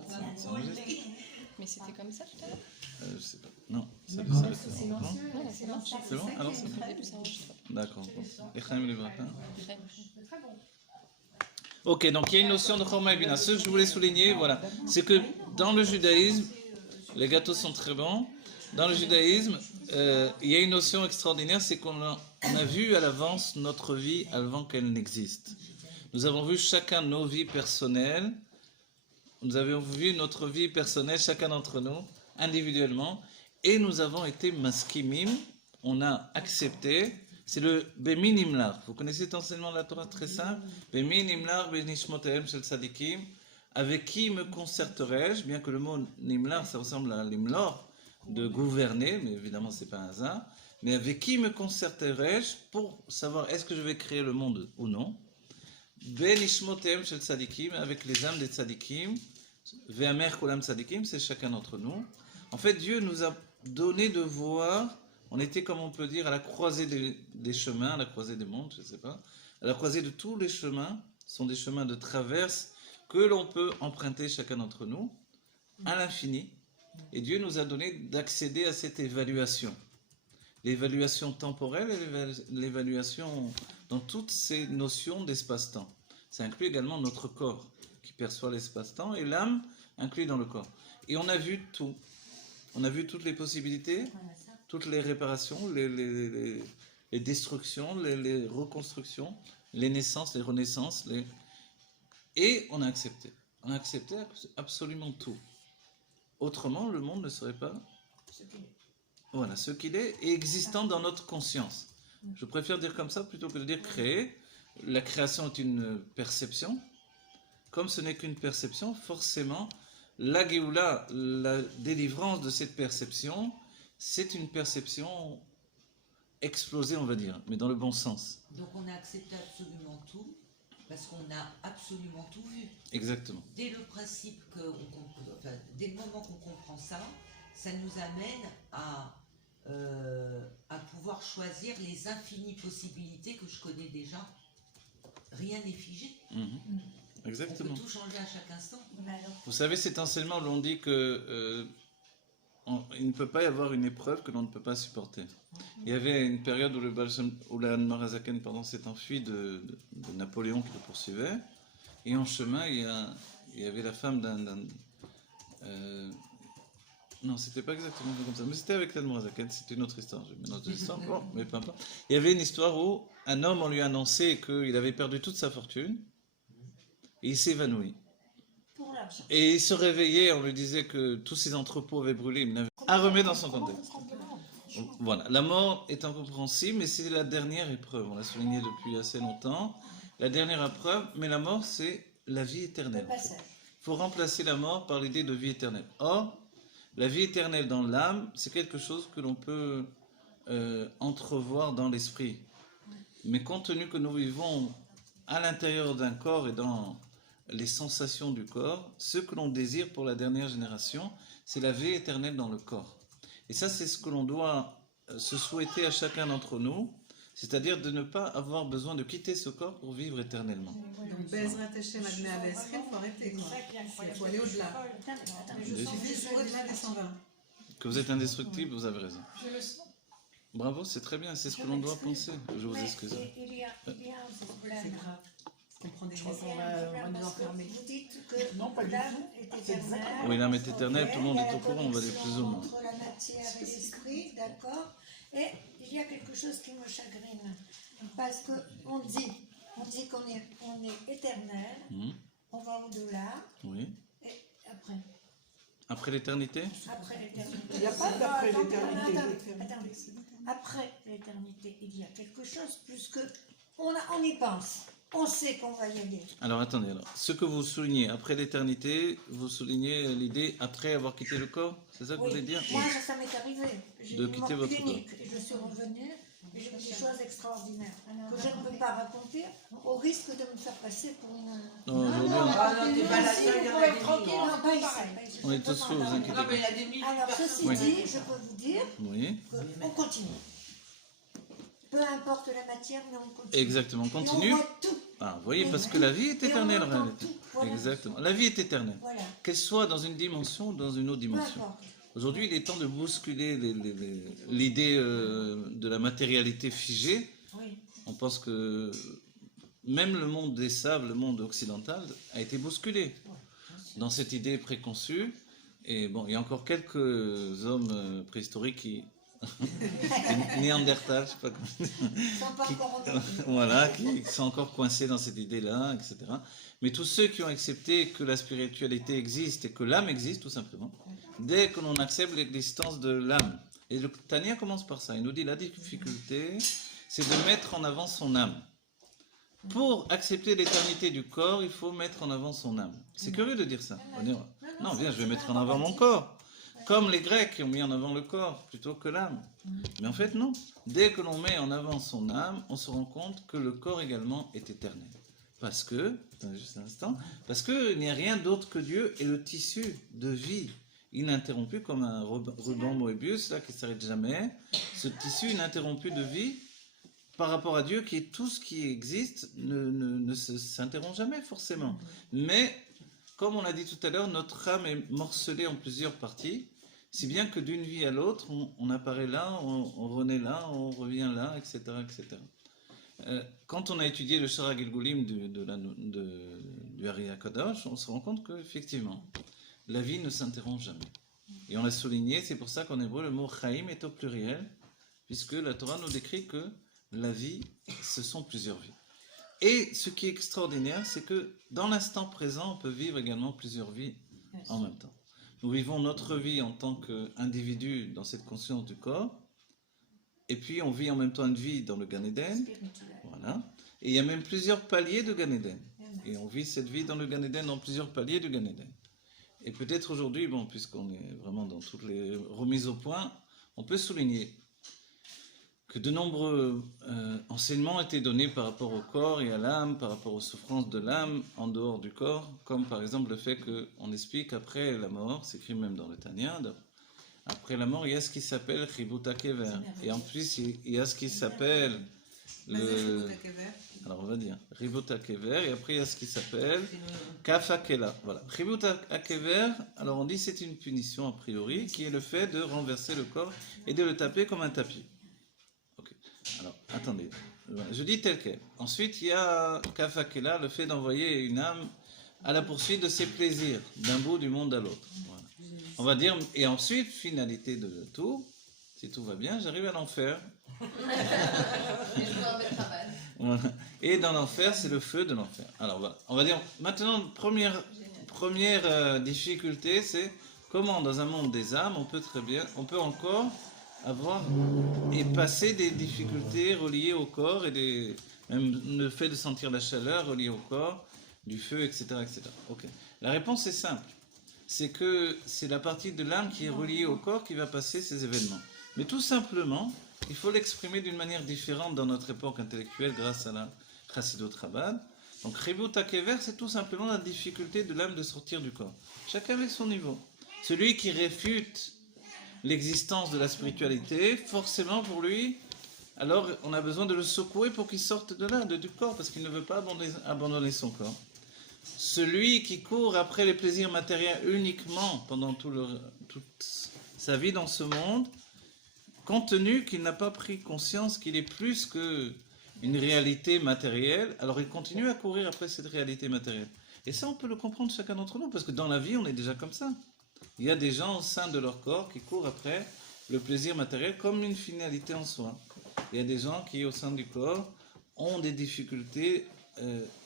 Ça enregistre? Mais c'était comme ça tout à l'heure? Je sais pas. Non, ça C'est non? c'est l'ancien. C'est bon? Alors c'est bon. D'accord. Echaim Levrata. Ok, donc il y a une notion de Chorma et Bina. Ce que je voulais souligner, voilà, c'est que dans le judaïsme, les gâteaux sont très bons. Dans le judaïsme, il y a une notion extraordinaire, c'est qu'on on a vu à l'avance notre vie avant qu'elle n'existe. Nous avons vu chacun nos vies personnelles. Nous avons vu notre vie personnelle, chacun d'entre nous, individuellement. Et nous avons été maskimim. On a accepté. C'est le Bemin Imlar. Vous connaissez cet enseignement de la Torah très simple? Bemin Imlar, Benishmotem, Shel Sadikim. Avec qui me concerterai-je? Bien que le mot Nimlar, ça ressemble à l'Imlor, de gouverner, mais évidemment, c'est pas un hasard. Mais avec qui me concerterai-je pour savoir est-ce que je vais créer le monde ou non? Benishmotem Shel Sadikim, avec les âmes des Tzadikim. Ve'amer Kolam Tzadikim, c'est chacun d'entre nous. En fait, Dieu nous a donné de voir. On était, comme on peut dire, à la croisée des chemins, à la croisée des mondes, je ne sais pas, à la croisée de tous les chemins, ce sont des chemins de traverse que l'on peut emprunter chacun d'entre nous, à l'infini. Et Dieu nous a donné d'accéder à cette évaluation. L'évaluation temporelle et l'évaluation dans toutes ces notions d'espace-temps. Ça inclut également notre corps, qui perçoit l'espace-temps, et l'âme inclue dans le corps. Et on a vu tout. On a vu toutes les possibilités, toutes les réparations, les destructions, les reconstructions, les naissances, les renaissances, et on a accepté. On a accepté absolument tout. Autrement, le monde ne serait pas voilà, ce qu'il est et existant dans notre conscience. Je préfère dire comme ça plutôt que de dire créer. La création est une perception. Comme ce n'est qu'une perception, forcément, la Géoula, la délivrance de cette perception, c'est une perception explosée, on va dire, mais dans le bon sens. Donc on a accepté absolument tout, parce qu'on a absolument tout vu. Exactement. Dès le principe dès le moment qu'on comprend ça, ça nous amène à pouvoir choisir les infinies possibilités que je connais déjà. Rien n'est figé. Exactement. On peut tout changer à chaque instant. Vous savez, cet enseignement, l'on dit que il ne peut pas y avoir une épreuve que l'on ne peut pas supporter. Il y avait une période où la Norazaken s'est enfui de Napoléon qui le poursuivait, et en chemin, il y avait la femme non, c'était pas exactement comme ça, mais c'était avec la Norazaken, c'était une autre histoire. Je mélange des histoires, bon, mais peu importe. Il y avait une histoire où un homme, on lui a annoncé qu'il avait perdu toute sa fortune, et il s'évanouit. Et il se réveillait, on lui disait que tous ses entrepôts avaient brûlé, il n'avait à remettre dans son contexte. Voilà, la mort est incompréhensible, mais c'est la dernière épreuve, on l'a souligné depuis assez longtemps. La dernière épreuve, mais la mort, c'est la vie éternelle. Il faut remplacer la mort par l'idée de vie éternelle. Or, la vie éternelle dans l'âme, c'est quelque chose que l'on peut entrevoir dans l'esprit. Mais compte tenu que nous vivons à l'intérieur d'un corps et dans les sensations du corps, ce que l'on désire pour la dernière génération, c'est la vie éternelle dans le corps. Et ça, c'est ce que l'on doit se souhaiter à chacun d'entre nous, c'est-à-dire de ne pas avoir besoin de quitter ce corps pour vivre éternellement. Donc, Bezrat Hashem, Admé Abesri, il faut arrêter, quoi. Il faut aller au-delà. Je suis vite au-delà des 120. Que vous êtes indestructible, vous avez raison. Je le sens. Bravo, c'est très bien, c'est ce que l'on doit penser. Je vous excuse. Il y a un C'est problème. grave. Parce qu'on prend des Il y a risques. un problème On va nous parce que enfermer. vous dites que Non, pas du l'âme tout. est éternelle. Oui, l'âme est éternelle, tout le monde est au courant, on va dire plus ou moins. Entre la matière et l'esprit, d'accord. Et il y a quelque chose qui me chagrine. Parce qu'on dit qu'on est éternel, on va au-delà, Oui. et après l'éternité? Après l'éternité. Il n'y a pas d'après Attends, l'éternité. attendez. Après l'éternité, il y a quelque chose, plus que on y pense. On sait qu'on va y aller. Alors attendez, ce que vous soulignez après l'éternité, vous soulignez l'idée après avoir quitté le corps, c'est ça que vous voulez dire? Moi, ça m'est arrivé. J'ai De une quitter mort votre clinique et je suis revenue et j'ai vu des choses extraordinaires que je ne peux pas raconter au risque de me faire passer pour une... Non, aujourd'hui, Ah non, t'es pas la Si, seule, il y en vous a pouvez des être tranquille, millions. non, pas ici, pas ici. on est tous fous, vous inquiétez Non, mais il y pas. a des milliers Alors, de ceci personnes. dit, je peux vous dire Oui, qu'on continue. Peu importe la matière, mais on continue. exactement, Et continue. on voit tout. Ah, vous voyez, parce que la vie est Et on éternelle en entend réalité. tout, voilà. Exactement, la vie est éternelle. Voilà, Qu'elle soit dans une dimension ou dans une autre peu dimension. importe. Aujourd'hui, il est temps de bousculer l'idée de la matérialité figée. Oui. On pense que même le monde des sables, le monde occidental, a été bousculé dans cette idée préconçue. Et bon, il y a encore quelques hommes préhistoriques qui Néandertal, je sais pas comment. Ils ne sont pas encore Voilà, qui sont encore coincés dans cette idée-là, etc. Mais tous ceux qui ont accepté que la spiritualité existe et que l'âme existe, tout simplement, dès que l'on accepte l'existence de l'âme. Et le Tanya commence par ça. Il nous dit la difficulté, c'est de mettre en avant son âme. Pour accepter l'éternité du corps, il faut mettre en avant son âme. C'est curieux de dire ça. On va dire, non, viens, je vais mettre en avant mon corps. Comme les Grecs qui ont mis en avant le corps plutôt que l'âme. Mais en fait, non. Dès que l'on met en avant son âme, on se rend compte que le corps également est éternel. Parce que, attendez juste un instant, parce qu'il n'y a rien d'autre que Dieu et le tissu de vie ininterrompu, comme un ruban Moebius là, qui ne s'arrête jamais. Ce tissu ininterrompu de vie, par rapport à Dieu, qui est tout ce qui existe, ne s'interrompt jamais forcément. Mais, comme on l'a dit tout à l'heure, notre âme est morcelée en plusieurs parties, si bien que d'une vie à l'autre, on apparaît là, on renaît là, on revient là, etc. etc. Quand on a étudié le Shara Gilgulim du Ari HaKadosh, on se rend compte qu'effectivement, la vie ne s'interrompt jamais. Et on l'a souligné, c'est pour ça qu'en hébreu, le mot Chaim est au pluriel, puisque la Torah nous décrit que la vie, ce sont plusieurs vies. Et ce qui est extraordinaire, c'est que dans l'instant présent, on peut vivre également plusieurs vies en même temps. Nous vivons notre vie en tant qu'individu dans cette conscience du corps, et puis on vit en même temps une vie dans le Gan Eden, voilà. Et il y a même plusieurs paliers de Gan Eden. Et on vit cette vie dans le Gan Eden, dans plusieurs paliers du Gan Eden. Et peut-être aujourd'hui, bon, puisqu'on est vraiment dans toutes les remises au point, on peut souligner que de nombreux enseignements étaient donnés par rapport au corps et à l'âme, par rapport aux souffrances de l'âme en dehors du corps, comme par exemple le fait qu'on explique après la mort, c'est écrit même dans le Tanya, après la mort, il y a ce qui s'appelle Chibuta Kever. Et en plus, il y a ce qui s'appelle alors on va dire Chibuta Kever, et après il y a ce qui s'appelle Kafa Kela. Voilà. Chibuta Kever, alors on dit c'est une punition a priori, qui est le fait de renverser le corps et de le taper comme un tapis. Ok. Alors, attendez. Je dis tel quel. Ensuite, il y a Kafa Kela, le fait d'envoyer une âme à la poursuite de ses plaisirs, d'un bout du monde à l'autre. Voilà. On va dire, et ensuite, finalité de tout, si tout va bien, j'arrive à l'enfer. Voilà. Et dans l'enfer, c'est le feu de l'enfer. Alors voilà, on va dire, maintenant, première difficulté, c'est comment dans un monde des âmes, on peut encore avoir et passer des difficultés reliées au corps, et même le fait de sentir la chaleur reliée au corps, du feu, etc. etc. Ok. La réponse est simple. C'est que c'est la partie de l'âme qui est reliée au corps qui va passer ces événements. Mais tout simplement, il faut l'exprimer d'une manière différente dans notre époque intellectuelle grâce à la Chassidut Chabad. Donc, Chibut HaKever, c'est tout simplement la difficulté de l'âme de sortir du corps. Chacun avec son niveau. Celui qui réfute l'existence de la spiritualité, forcément pour lui, alors on a besoin de le secouer pour qu'il sorte de là, du corps, parce qu'il ne veut pas abandonner son corps. Celui qui court après les plaisirs matériels uniquement pendant toute sa vie dans ce monde, compte tenu qu'il n'a pas pris conscience qu'il est plus qu'une réalité matérielle, alors il continue à courir après cette réalité matérielle. Et ça, on peut le comprendre chacun d'entre nous, parce que dans la vie, on est déjà comme ça. Il y a des gens au sein de leur corps qui courent après le plaisir matériel comme une finalité en soi. Il y a des gens qui, au sein du corps, ont des difficultés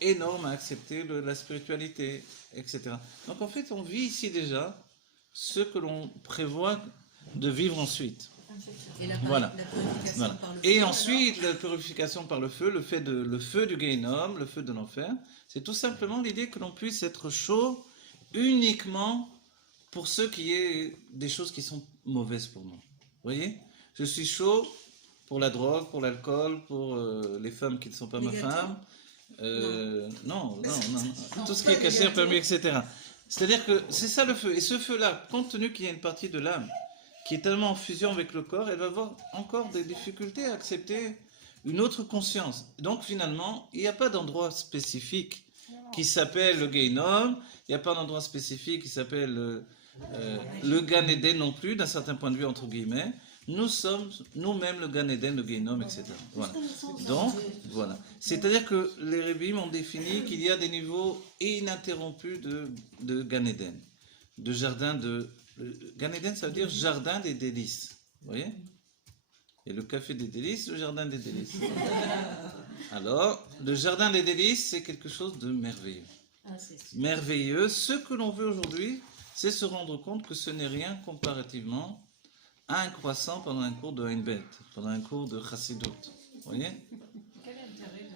énormes à accepter la spiritualité, etc. Donc en fait, on vit ici déjà ce que l'on prévoit de vivre ensuite. Et la purification Voilà. par le feu. Et ensuite, la purification par le feu, le feu du Gehinnom, le feu de l'enfer, c'est tout simplement l'idée que l'on puisse être chaud uniquement pour ce qui est des choses qui sont mauvaises pour moi. Vous voyez ? Je suis chaud pour la drogue, pour l'alcool, pour les femmes qui ne sont pas ma femme. Non. Tout ce qui est caché, permis, etc. C'est-à-dire que c'est ça le feu. Et ce feu-là, compte tenu qu'il y a une partie de l'âme qui est tellement en fusion avec le corps, elle va avoir encore des difficultés à accepter une autre conscience. Donc finalement, il n'y a pas d'endroit spécifique qui s'appelle le Gehinnom, il n'y a pas d'endroit spécifique qui s'appelle le Gan Eden non plus, d'un certain point de vue, entre guillemets. Nous sommes nous-mêmes le Gan Eden, le Gehinnom, etc. Voilà. Donc, voilà. C'est-à-dire que les Rebbeim ont défini qu'il y a des niveaux ininterrompus de Gan Eden, de jardin de... Gan Eden, ça veut dire jardin des délices. Vous voyez ? Il y a le café des délices, le jardin des délices. Alors, le jardin des délices, c'est quelque chose de merveilleux. Merveilleux. Ce que l'on veut aujourd'hui, c'est se rendre compte que ce n'est rien comparativement à un croissant pendant un cours de Einbet, pendant un cours de Chassidut. Vous voyez? Quel est l'intérêt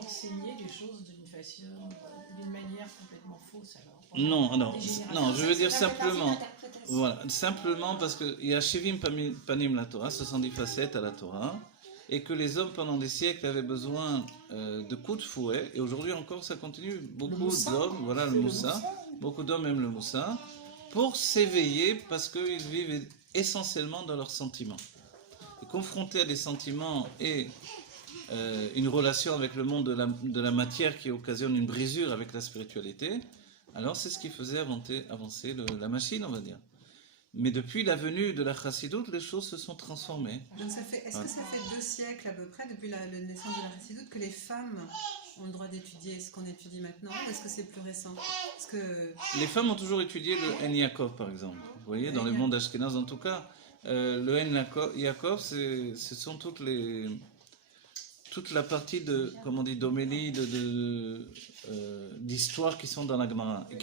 d'enseigner des choses d'une manière complètement fausse alors? Non, Des alors, générations. non, je veux dire C'est la simplement, interprétation. voilà, simplement parce qu'il y a Shivim Panim la Torah, 70 facettes à la Torah, et que les hommes pendant des siècles avaient besoin de coups de fouet, et aujourd'hui encore ça continue, beaucoup moussa. d'hommes, voilà le moussa, beaucoup d'hommes aiment le moussa, pour s'éveiller parce qu'ils vivent essentiellement dans leurs sentiments. Et confrontés à des sentiments et une relation avec le monde de la matière qui occasionne une brisure avec la spiritualité, alors c'est ce qui faisait avancer la machine, on va dire. Mais depuis la venue de la Chassidoute, les choses se sont transformées. Donc est-ce que ça fait 2 siècles à peu près, depuis la naissance de la Chassidoute, que les femmes ont le droit d'étudier ce qu'on étudie maintenant, ou est-ce que c'est plus récent? Parce que Les femmes ont toujours étudié le En Yaakov, par exemple. Vous voyez, dans le monde ashkénaze en tout cas, le En Yaakov, ce sont toute la partie de, comment on dit, d'homélie, d'histoire qui sont dans la Gemara. Et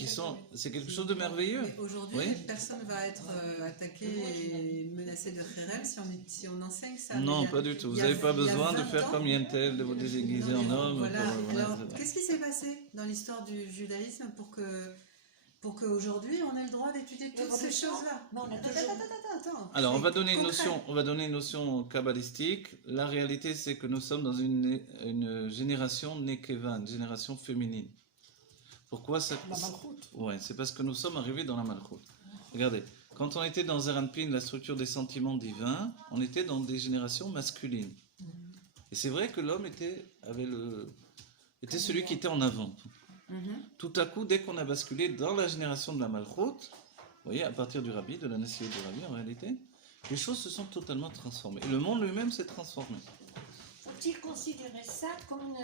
c'est quelque chose de merveilleux. mais aujourd'hui, Oui. personne va être attaqué et menacé de kherem si on enseigne ça. Non, Mais pas du tout. Vous il y a- n'avez pas il y a besoin de 20 faire ans, comme Yentel, de vous déguiser en homme. Voilà. voilà, Alors, etc. qu'est-ce qui s'est passé dans l'histoire du judaïsme pour qu'aujourd'hui on ait le droit d'étudier toutes ces choses-là? Bon, on a Attends, toujours- attends. Alors, on C'est va donner concret. une notion kabbalistique. La réalité, c'est que nous sommes dans une génération nekeva, une génération féminine. Pourquoi ça La malchoute. Ouais, c'est parce que nous sommes arrivés dans la malchoute. Regardez, quand on était dans Zeranpin, la structure des sentiments divins, on était dans des générations masculines. Et c'est vrai que l'homme était celui qui était en avant. Tout à coup, dès qu'on a basculé dans la génération de la malchoute, vous voyez, à partir du rabbi, de la naissance du rabbi en réalité, les choses se sont totalement transformées. Et le monde lui-même s'est transformé. Faut-il considérer ça comme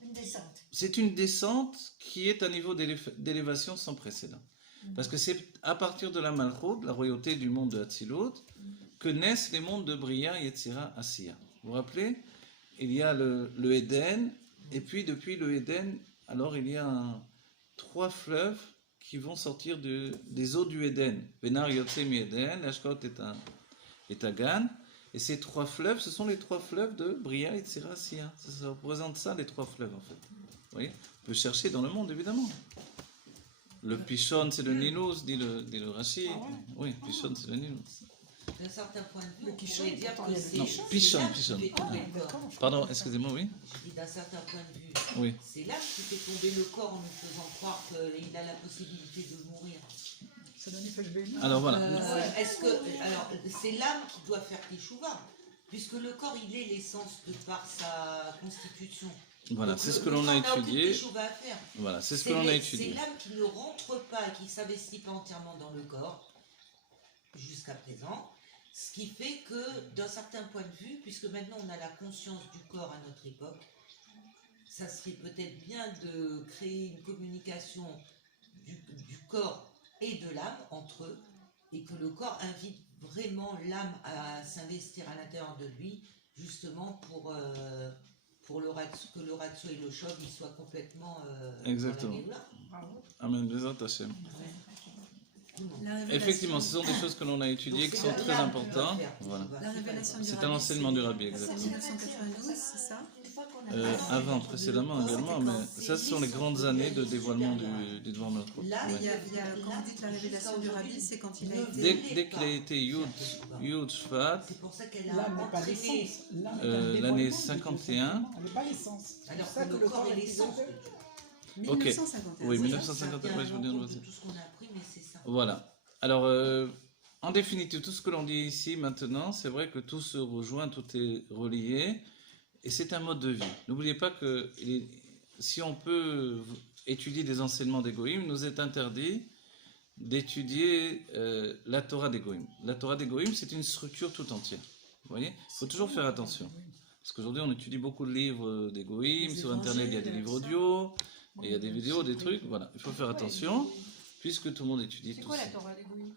une descente? C'est une descente qui est à un niveau d'élévation sans précédent. Parce que c'est à partir de la malchoute, la royauté du monde de Hatzilut, que naissent les mondes de Bria, Yetzira, Asiya. Vous vous rappelez? Il y a le Éden, et puis depuis le Éden, alors il y a 3 fleuves qui vont sortir des eaux du Éden. Benar Yotze mi Éden, Ashkot et Agan. Et ces 3 fleuves, ce sont les 3 fleuves de Bria, Yetzira, Asiya. Ça représente ça, les 3 fleuves en fait. Vous voyez? On peut chercher dans le monde, évidemment. Le Pishon, c'est le Nilus, dit le Rashi. Oui, Pishon, c'est le Nilus. D'un certain point de vue, Le on Kishon, pourrait dire pourtant, que il y a le c'est Non, Pishon, l'âme Pishon. qui fait tomber le corps. Pardon, excusez-moi, oui? Je dis d'un certain point de vue, Oui. c'est l'âme qui fait tomber le corps en nous faisant croire qu'il a la possibilité de mourir. C'est le Nifesh Béli. Alors voilà. Alors, c'est l'âme qui doit faire teshuva, puisque le corps, il est l'essence de par sa constitution. Voilà, Donc, c'est ce le que l'on a corps n'a aucune étudié. teshuva à faire. Voilà, c'est ce que l'on a C'est étudié. l'âme qui ne rentre pas et qui ne s'investit pas entièrement dans le corps, jusqu'à présent, ce qui fait que, d'un certain point de vue, puisque maintenant on a la conscience du corps à notre époque, ça serait peut-être bien de créer une communication du corps et de l'âme entre eux, et que le corps invite vraiment l'âme à s'investir à l'intérieur de lui, justement pour que le ratio et le choc ils soient complètement Exactement. dans la Géoula. Amen, Bezat Hashem. La révélation- Effectivement, ce sont des choses que l'on a étudiées, qui sont très importantes. Voilà. La révélation du C'est un rabbi, enseignement du rabbi, c'est exactement. 1992, c'est ça? Une fois qu'on a Avant, précédemment également, mais ça, ce sont les grandes années de dévoilement du Dvar Malchut. Là, Il y Ouais. a, quand vous dites la révélation du rabbi, c'est quand il a été... Dès qu'il a été Yud Shvat, c'est pour ça qu'elle a L'âme n'est pas entraîné. l'essence. L'âme est un l'année dévoilement de Dieu, 51. Elle n'est pas l'essence. C'est Alors pour ça que que le le corps corps est est l'essence de l'essence. Dieu. Ok. 1951. Oui, c'est ça 1951, ouais, je veux dire. de tout ce qu'on a appris, mais c'est ça. Voilà. Alors, en définitive, tout ce que l'on dit ici maintenant, c'est vrai que tout se rejoint, tout est relié, et c'est un mode de vie. N'oubliez pas que si on peut étudier des enseignements d'Égoïm, il nous est interdit d'étudier la Torah d'Égoïm. La Torah d'Égoïm, c'est une structure tout entière. Vous voyez? Il faut toujours faire attention. Parce qu'aujourd'hui, on étudie beaucoup de livres d'Égoïm, sur Internet, il y a des livres audio, et il y a des vidéos, des trucs. Voilà, il faut faire attention, puisque tout le monde étudie C'est tout quoi ça. la Torah des Goïms?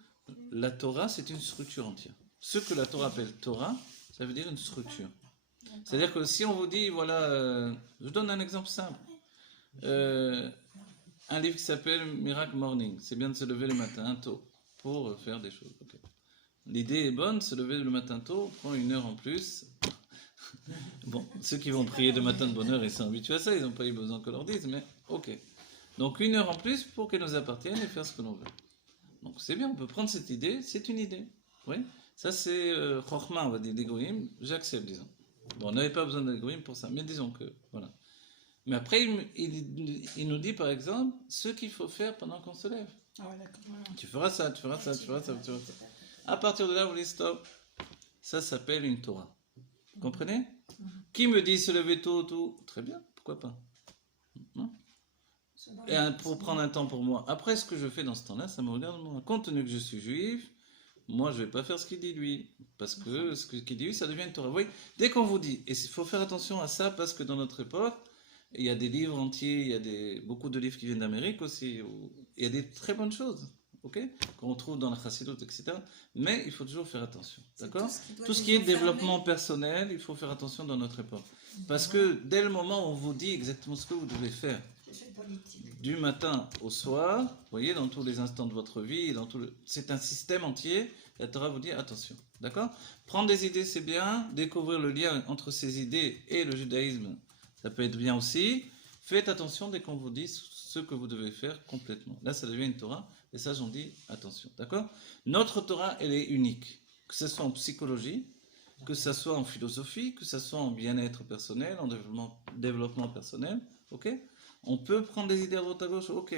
La Torah, c'est une structure entière. ce que la Torah appelle Torah, ça veut dire une structure. C'est-à-dire que si on vous dit, voilà, je donne un exemple simple. Un livre qui s'appelle Miracle Morning, c'est bien de se lever le matin tôt pour faire des choses. Okay. L'idée est bonne, se lever le matin tôt, prend 1 heure en plus. Bon, ceux qui vont prier de matin de bonne heure, ils sont habitués à ça, ils n'ont pas eu besoin qu'on leur dise, mais ok. Donc 1 heure en plus pour qu'elle nous appartienne et faire ce que l'on veut. Donc c'est bien, on peut prendre cette idée, c'est une idée. Oui, ça c'est Chochma, on va dire, d'égoïme, j'accepte, disons. Bon, on n'avait pas besoin d'égoïme pour ça, mais disons que, voilà. Mais après, il nous dit par exemple ce qu'il faut faire pendant qu'on se lève. Ah ouais, d'accord. Tu feras ça, tu feras ça, tu feras ça, tu feras ça. À partir de là, vous dites stop. Ça s'appelle une Torah. Vous comprenez? Qui me dit se lever tôt, tout? Très bien, pourquoi pas? Non? Et pour prendre un temps pour moi. Après, ce que je fais dans ce temps-là, ça me regarde moi. Compte tenu que je suis juif, moi, je ne vais pas faire ce qu'il dit lui. Parce que ce qu'il dit lui, ça devient une Torah. Vous voyez, dès qu'on vous dit, et il faut faire attention à ça, parce que dans notre époque, il y a des livres entiers, il y a beaucoup de livres qui viennent d'Amérique aussi, où il y a des très bonnes choses, ok, qu'on trouve dans la Chassidut, etc. Mais il faut toujours faire attention, d'accord? Tout ce qui est développement personnel, il faut faire attention dans notre époque. Parce que dès le moment où on vous dit exactement ce que vous devez faire, du matin au soir, vous voyez, dans tous les instants de votre vie, c'est un système entier, la Torah vous dit attention, d'accord? Prendre des idées, c'est bien, découvrir le lien entre ces idées et le judaïsme, ça peut être bien aussi. Faites attention dès qu'on vous dit ce que vous devez faire complètement. Là, ça devient une Torah, et ça, j'en dis attention, d'accord? Notre Torah, elle est unique, que ce soit en psychologie, que ce soit en philosophie, que ce soit en bien-être personnel, en développement personnel, ok? On peut prendre des idées à droite à gauche, ok.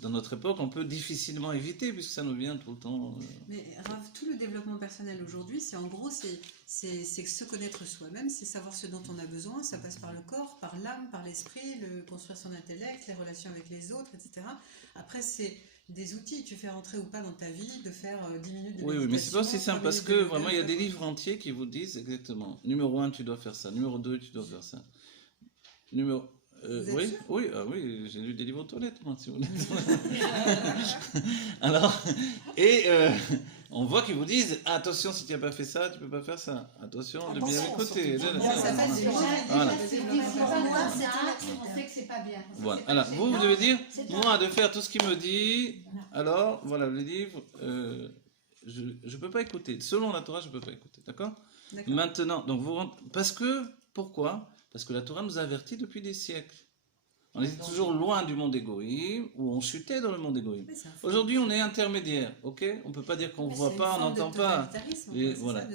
Dans notre époque, on peut difficilement éviter, puisque ça nous vient tout le temps. Mais Rav, tout le développement personnel aujourd'hui, c'est en gros, c'est se connaître soi-même, c'est savoir ce dont on a besoin. Ça passe par le corps, par l'âme, par l'esprit, construire son intellect, les relations avec les autres, etc. Après, c'est des outils. Tu fais rentrer ou pas dans ta vie de faire 10 minutes de méditation. Oui, mais c'est pas aussi simple, parce que vraiment, il y a des livres entiers qui vous disent exactement. Numéro 1, tu dois faire ça. Numéro 2, tu dois faire ça. Oui, oui, j'ai lu des livres aux toilettes, moi, si vous voulez. Alors, on voit qu'ils vous disent attention, si tu n'as pas fait ça, tu ne peux pas faire ça. Attention de bien écouter. Voilà. On sait que c'est pas bien. Voilà. Alors, vous devez dire moi, de faire tout ce qu'il me dit. Alors, voilà, le livre, je ne peux pas écouter. Selon la Torah, je ne peux pas écouter. D'accord? Maintenant, donc pourquoi? Parce que la Torah nous a avertis depuis des siècles. On était toujours loin du monde égoïme, ou on chutait dans le monde égoïme. Aujourd'hui, on est intermédiaire, ok? On ne peut pas dire qu'on ne voit pas, on n'entend pas. Et voilà.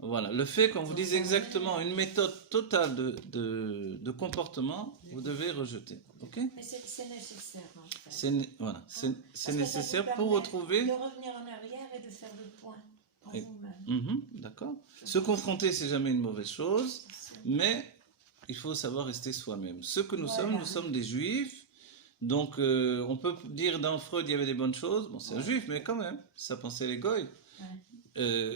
Voilà. Le fait qu'on vous dise exactement une méthode totale de comportement, vous devez rejeter, ok? Mais c'est nécessaire, en fait. Voilà. C'est nécessaire pour retrouver... De revenir en arrière et de faire le point en vous-même. D'accord. Se confronter, c'est jamais une mauvaise chose, mais... il faut savoir rester soi-même. Ce que nous sommes des juifs. Donc, on peut dire dans Freud, il y avait des bonnes choses. Bon, c'est un juif, mais quand même, ça pensait les goy.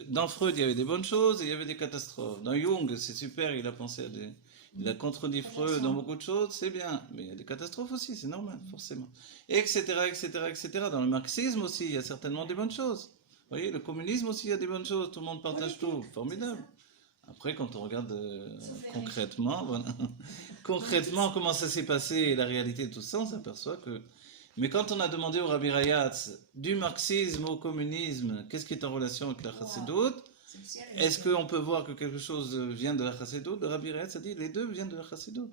Dans Freud, il y avait des bonnes choses et il y avait des catastrophes. Dans Jung, c'est super, il a pensé à il a contredit Freud dans beaucoup de choses, c'est bien. Mais il y a des catastrophes aussi, c'est normal, forcément. Etc., etc., etc. Dans le marxisme aussi, il y a certainement des bonnes choses. Vous voyez, le communisme aussi, il y a des bonnes choses. Tout le monde partage tout. Formidable. Après, quand on regarde concrètement, voilà, concrètement comment ça s'est passé et la réalité de tout ça, on s'aperçoit que... Mais quand on a demandé au Rabbi Rayatz, du marxisme au communisme, qu'est-ce qui est en relation avec la Chassidut, est-ce qu'on peut voir que quelque chose vient de la Chassidut? Le Rabbi Rayatz a dit, les deux viennent de la Chassidut.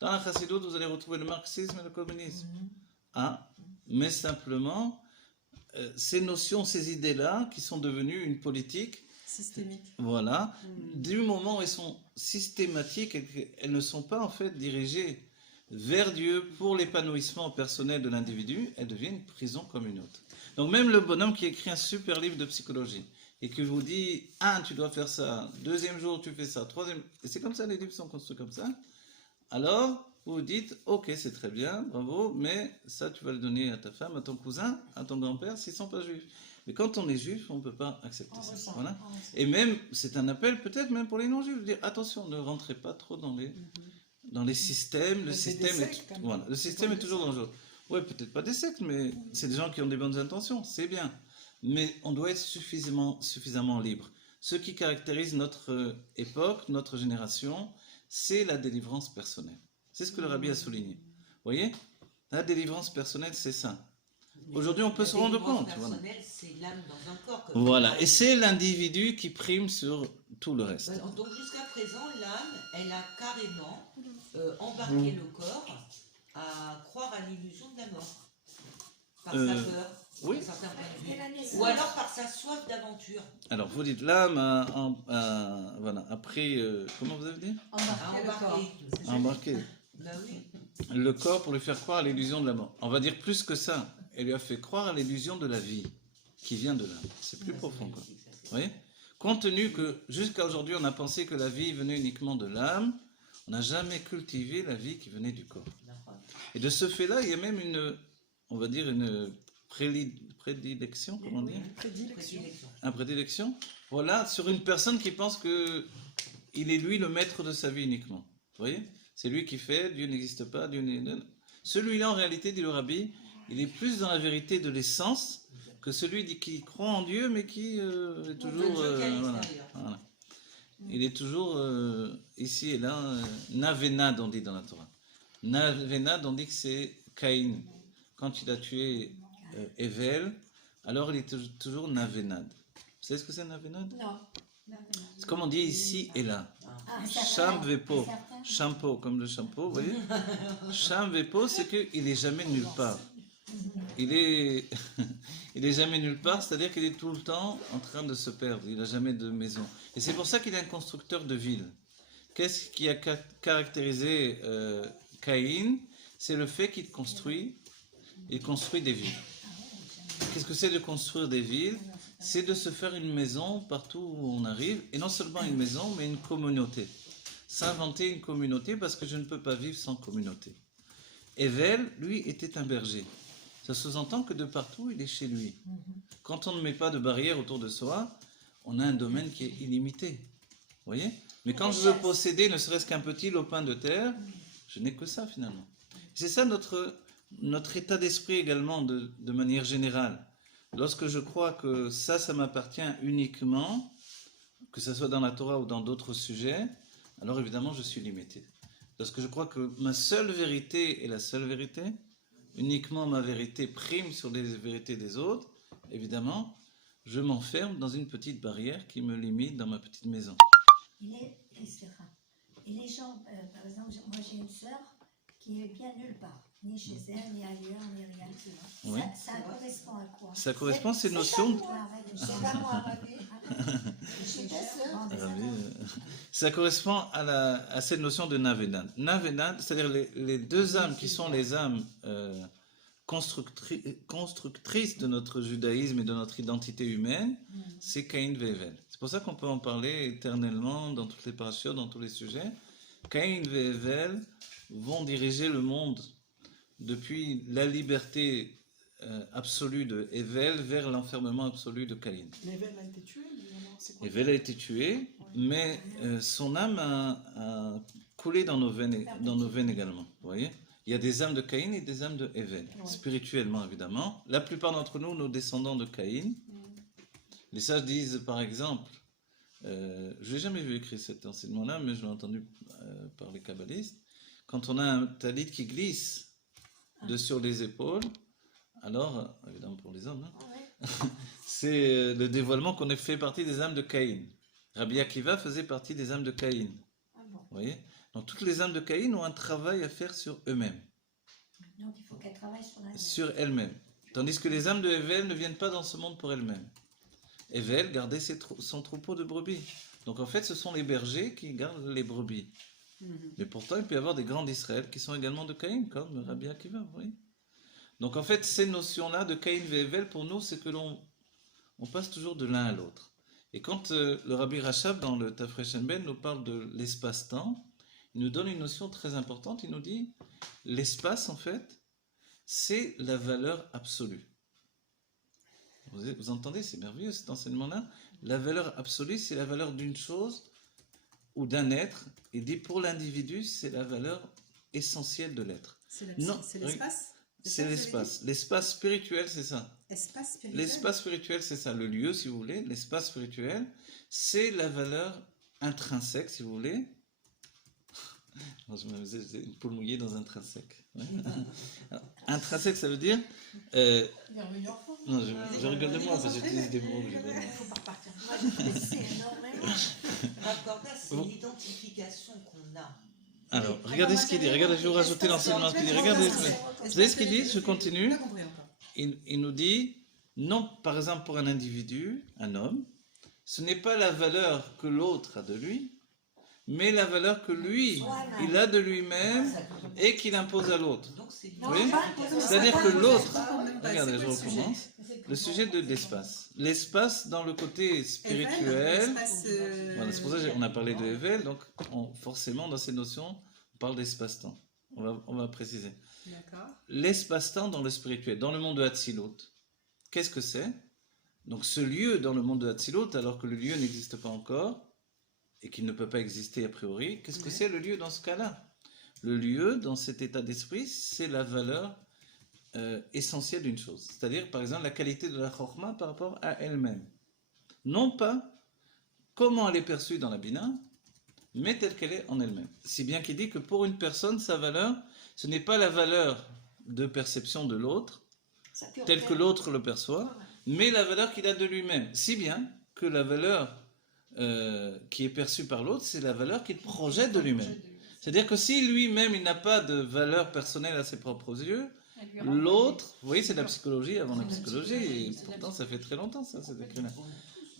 Dans la Chassidut, vous allez retrouver le marxisme et le communisme. Mais simplement, ces notions, ces idées-là, qui sont devenues une politique systémique. Voilà. Du moment où elles sont systématiques, elles ne sont pas en fait dirigées vers Dieu pour l'épanouissement personnel de l'individu, elles deviennent une prison comme une autre. Donc même le bonhomme qui écrit un super livre de psychologie et qui vous dit, tu dois faire ça, deuxième jour tu fais ça, troisième... Et c'est comme ça, les livres sont construits comme ça. Alors, vous vous dites, ok, c'est très bien, bravo, mais ça tu vas le donner à ta femme, à ton cousin, à ton grand-père, s'ils ne sont pas juifs. Mais quand on est juif, on ne peut pas accepter ça. Voilà. Et même, c'est un appel peut-être même pour les non-juifs, de dire attention, ne rentrez pas trop dans les systèmes. Le système est toujours dangereux. Oui, peut-être pas des sectes, mais c'est des gens qui ont des bonnes intentions, c'est bien. mais on doit être suffisamment libre. Ce qui caractérise notre époque, notre génération, c'est la délivrance personnelle. C'est ce que le rabbi a souligné. Vous voyez? La délivrance personnelle, c'est ça. Aujourd'hui, on peut se rendre compte. La Voilà. délivrance personnelle, c'est l'âme dans un corps. comme Voilà. tu Et dis. c'est l'individu qui prime sur tout le reste. Donc jusqu'à présent, l'âme, elle a carrément embarqué le corps à croire à l'illusion de la mort. Par sa peur, oui. d'un certain point de vue. Et la naissance. Ou alors par sa soif d'aventure. Alors, vous dites l'âme voilà, a pris, comment vous avez dit? À Embarquer le corps. embarquer. A embarqué Ben oui. le corps pour lui faire croire à l'illusion de la mort. On va dire plus que ça. Elle lui a fait croire à l'illusion de la vie qui vient de l'âme. C'est plus profond, quoi. Vous voyez? Compte tenu que jusqu'à aujourd'hui, on a pensé que la vie venait uniquement de l'âme, on n'a jamais cultivé la vie qui venait du corps. Et de ce fait-là, il y a même on va dire une prédilection, comment dire? Prédilection. Un prédilection, voilà, sur une personne qui pense que il est lui le maître de sa vie uniquement. Vous voyez? C'est lui qui fait, Dieu n'existe pas, Dieu n'est... Celui-là, en réalité, dit le rabbi, il est plus dans la vérité de l'essence que celui qui croit en Dieu, mais qui est toujours... voilà. Il est toujours ici et là, navenad, on dit dans la Torah. Navenad, on dit que c'est Caïn. Quand il a tué Evel, alors il est toujours navenad. Vous savez ce que c'est navenad? Non. C'est comme on dit ici et là. Ah, Sham vepo. Shampoo, comme le shampoo, vous voyez? Sham vepo, c'est qu'il n'est jamais nulle part. Il est jamais nulle part, c'est-à-dire qu'il est tout le temps en train de se perdre. Il n'a jamais de maison. Et c'est pour ça qu'il est un constructeur de villes. Qu'est-ce qui a caractérisé Caïn? C'est le fait qu'il construit des villes. Qu'est-ce que c'est de construire des villes? C'est de se faire une maison partout où on arrive, et non seulement une maison, mais une communauté. S'inventer une communauté parce que je ne peux pas vivre sans communauté. Evel, lui, était un berger. Ça sous-entend que de partout, il est chez lui. Quand on ne met pas de barrière autour de soi, on a un domaine qui est illimité. Vous voyez? Mais quand je veux posséder ne serait-ce qu'un petit lopin de terre, je n'ai que ça finalement. C'est ça notre état d'esprit également de manière générale. Lorsque je crois que ça m'appartient uniquement, que ce soit dans la Torah ou dans d'autres sujets, alors évidemment je suis limité. Lorsque je crois que ma seule vérité est la seule vérité, uniquement ma vérité prime sur les vérités des autres, évidemment, je m'enferme dans une petite barrière qui me limite dans ma petite maison. Et les gens, par exemple, moi j'ai une sœur qui est bien nulle part, ni chez elle, ni ailleurs, ni rien. Oui. Ça correspond à quoi? Ça correspond à ces notions de... C'est pas moi, Ravi. Je suis ta sœur. Ça correspond à cette notion de navenad. Navenad, c'est-à-dire les deux âmes qui sont les âmes constructrices de notre judaïsme et de notre identité humaine, c'est Caïn et Evel. C'est pour ça qu'on peut en parler éternellement dans toutes les parachutes, dans tous les sujets. Caïn et Evel vont diriger le monde depuis la liberté absolue de Evel vers l'enfermement absolu de Caïn. L'ével a été tué, c'est quoi? Evel a été tué, mais son âme a coulé dans nos veines également. Vous voyez? Il y a des âmes de Caïn et des âmes de Evel, spirituellement évidemment. La plupart d'entre nous, nos descendants de Caïn, les sages disent par exemple, je n'ai jamais vu écrire cet enseignement-là, mais je l'ai entendu par les kabbalistes, quand on a un talit qui glisse sur les épaules, alors, évidemment pour les hommes, c'est le dévoilement qu'on ait fait partie des âmes de Caïn. Rabbi Akiva faisait partie des âmes de Caïn. Vous voyez? Donc toutes les âmes de Caïn ont un travail à faire sur eux-mêmes. Donc il faut qu'elle travaille sur elles-mêmes. Tandis que les âmes de Evel ne viennent pas dans ce monde pour elles-mêmes. Evel gardait son troupeau de brebis. Donc en fait, ce sont les bergers qui gardent les brebis. Mais pourtant, il peut y avoir des grands d'Israël qui sont également de Caïn, comme Rabbi Akiva, vous voyez. Donc en fait, ces notions-là de Caïn et Evel, pour nous, c'est que on passe toujours de l'un à l'autre. Et quand le Rabbi Rachab, dans le Tafresh Ben, nous parle de l'espace-temps, il nous donne une notion très importante. Il nous dit, l'espace, en fait, c'est la valeur absolue. Vous entendez, c'est merveilleux cet enseignement-là. La valeur absolue, c'est la valeur d'une chose ou d'un être. Il dit, pour l'individu, c'est la valeur essentielle de l'être. C'est l'espace? C'est ça, l'espace. L'espace spirituel, c'est ça. Espace spirituel. L'espace spirituel, c'est ça. Le lieu, si vous voulez. L'espace spirituel, c'est la valeur intrinsèque, si vous voulez. Je me faisais une poule mouillée dans un intrinsèque. Ouais. Alors, intrinsèque, ça veut dire. Il est revenu en France. Non, je rigole de moi parce que j'utilise des mots. Il faut pas repartir. Moi, je pressais énormément. Raccorda, c'est Vous- l'identification qu'on a. Alors, regardez ce qu'il dit. Regardez, je vais vous rajouter l'enseignement qu'il dit. Regardez. Vous savez ce qu'il dit? Je continue. Pas compris encore. Il nous dit, non, par exemple, pour un individu, un homme, ce n'est pas la valeur que l'autre a de lui, mais la valeur que lui, il a de lui-même et qu'il impose à l'autre. Donc c'est Non, Oui. pas- C'est-à-dire pas- que l'autre, Bah, regardez, c'est je quoi le sujet recommence, le sujet de l'espace. L'espace dans le côté spirituel, L'espace, voilà, c'est pour ça qu'on a parlé de Evel, donc forcément dans ces notions, on parle d'espace-temps. On va préciser. D'accord. L'espace-temps dans le spirituel, dans le monde de Hatzilut, qu'est-ce que c'est? Donc ce lieu dans le monde de Hatzilut, alors que le lieu n'existe pas encore, et qu'il ne peut pas exister a priori, qu'est-ce que Ouais. c'est le lieu dans ce cas-là? Le lieu, dans cet état d'esprit, c'est la valeur essentielle d'une chose. C'est-à-dire, par exemple, la qualité de la chorma par rapport à elle-même. Non pas comment elle est perçue dans la Bina, mais telle qu'elle est en elle-même. Si bien qu'il dit que pour une personne, sa valeur, ce n'est pas la valeur de perception de l'autre, sa pureté. telle que l'autre le perçoit, mais la valeur qu'il a de lui-même. Si bien que la valeur qui est perçue par l'autre, c'est la valeur qu'il projette de lui-même. C'est-à-dire que si lui-même, il n'a pas de valeur personnelle à ses propres yeux, l'autre, vous voyez, c'est de la psychologie avant la psychologie, et pourtant ça fait très longtemps ça, c'est écrit-là.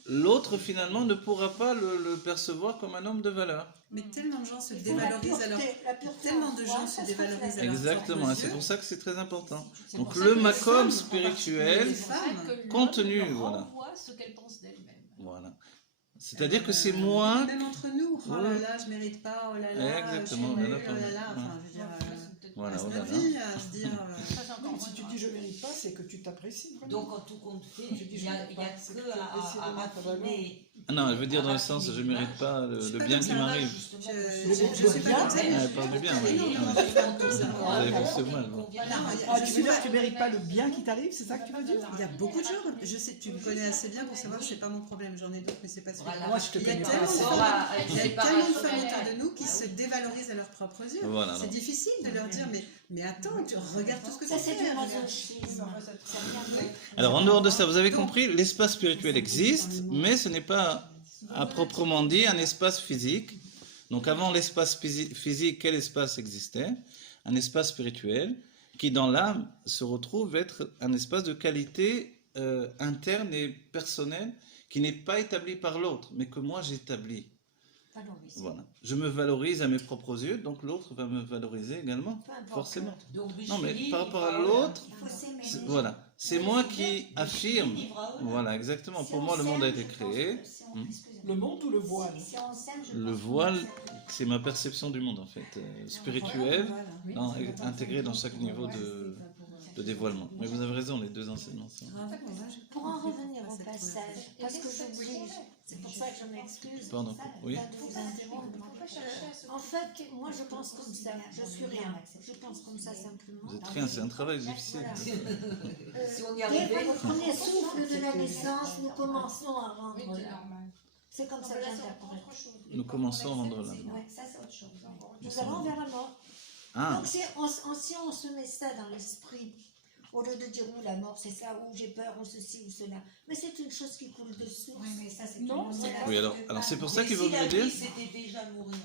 L'autre, finalement, ne pourra pas le percevoir comme un homme de valeur. Mais tellement de gens se La dévalorisent alors. pureté, la pureté Tellement en de soi, gens ça se dévalorisent reflète. alors. Exactement, et c'est pour ça que c'est très important. C'est Donc pour ça le que les makom femmes, spirituel, les femmes, contenu, leur voilà. renvoie ce qu'elles pensent d'elles-mêmes. Voilà. C'est-à-dire que c'est moins... Même entre nous. Oh là là, je mérite pas. Oh là là. Exactement, je suis oh là là, nulle, oh là là. Enfin, je veux dire. Voilà, passe oh là notre là. vie à se dire. Ça, c'est encore Non, moins si tu grave. dis je mérite pas, c'est que tu t'apprécies. vraiment. Donc en tout compte fait, Je dis, il je y a, mérite il y a pas, c'est que que tu as essayé à de mettre vraiment. raffiner. Ah non, elle veut dire dans le sens, je ne mérite pas le bien qui m'arrive. Je suis pas comme ça. Ah, elle parle du bien, oui. Non, non, je suis pas comme ça. Vous avez pensé au mal. Bon. Ah, tu veux dire que tu mérites pas le bien qui t'arrive, c'est ça que tu veux dire? Il y a beaucoup de gens, je sais, tu me connais assez bien pour savoir que c'est pas mon problème, j'en ai d'autres, mais c'est pas celui Voilà. Moi, je te Il y a connais pas tellement de assez. femmes, il y a tellement de femmes autour de nous qui se dévalorisent à leurs propres yeux. Voilà, C'est alors. difficile de leur dire, mais attends, tu regardes tout ce que tu Ça, c'est fais. du regarde. masochisme. Ça vient de- Alors, en dehors de ça, vous avez compris, l'espace spirituel existe, mais ce n'est pas à proprement dit un espace physique. Donc, avant l'espace physique, quel espace existait? Un espace spirituel qui, dans l'âme, se retrouve être un espace de qualité interne et personnelle qui n'est pas établi par l'autre, mais que moi j'établis. Valoriser. Voilà. Je me valorise à mes propres yeux, donc l'autre va me valoriser également, Peu importe. forcément. Donc, Non, mais Bushiri, par rapport à il va- l'autre, Il faut s'aimer. voilà, c'est moi qui affirme. vivre à eux. Voilà, exactement. Si Pour on moi, le monde a s'aime, été je pense créé. que si on- excusez-moi. Le monde ou le voile? Si on s'aime, je Le pense qu'on voile, s'aime. c'est ma perception du monde, en fait, spirituelle, Voilà. intégrée dans chaque niveau de dévoilement. Mais vous avez raison, les deux enseignements. sont- Pour en revenir au passage, parce que j'oublie, c'est pour ça que je m'excuse Pardon, oui. de vous interrompre. En fait, moi je pense comme ça, je suis rien, je pense comme ça simplement. Vous êtes rien, c'est un travail difficile. Si on y Dès arrivait. le premier souffle de la naissance, nous commençons à rendre Oui, c'est l'âme. normal. C'est comme ça que j'interprète. Nous commençons à rendre l'âme. Ouais, ça c'est autre chose. Nous allons vers la mort. Ah, Donc si on se met ça dans l'esprit, au lieu de dire ou la mort c'est ça, ou j'ai peur, ou ceci ou cela, mais c'est une chose qui coule de source. Oui, mais ça, c'est Non, tout le c'est monde. la- oui, alors c'est pour ça qu'il vaut Si la mieux dire. vie, c'était déjà mourir.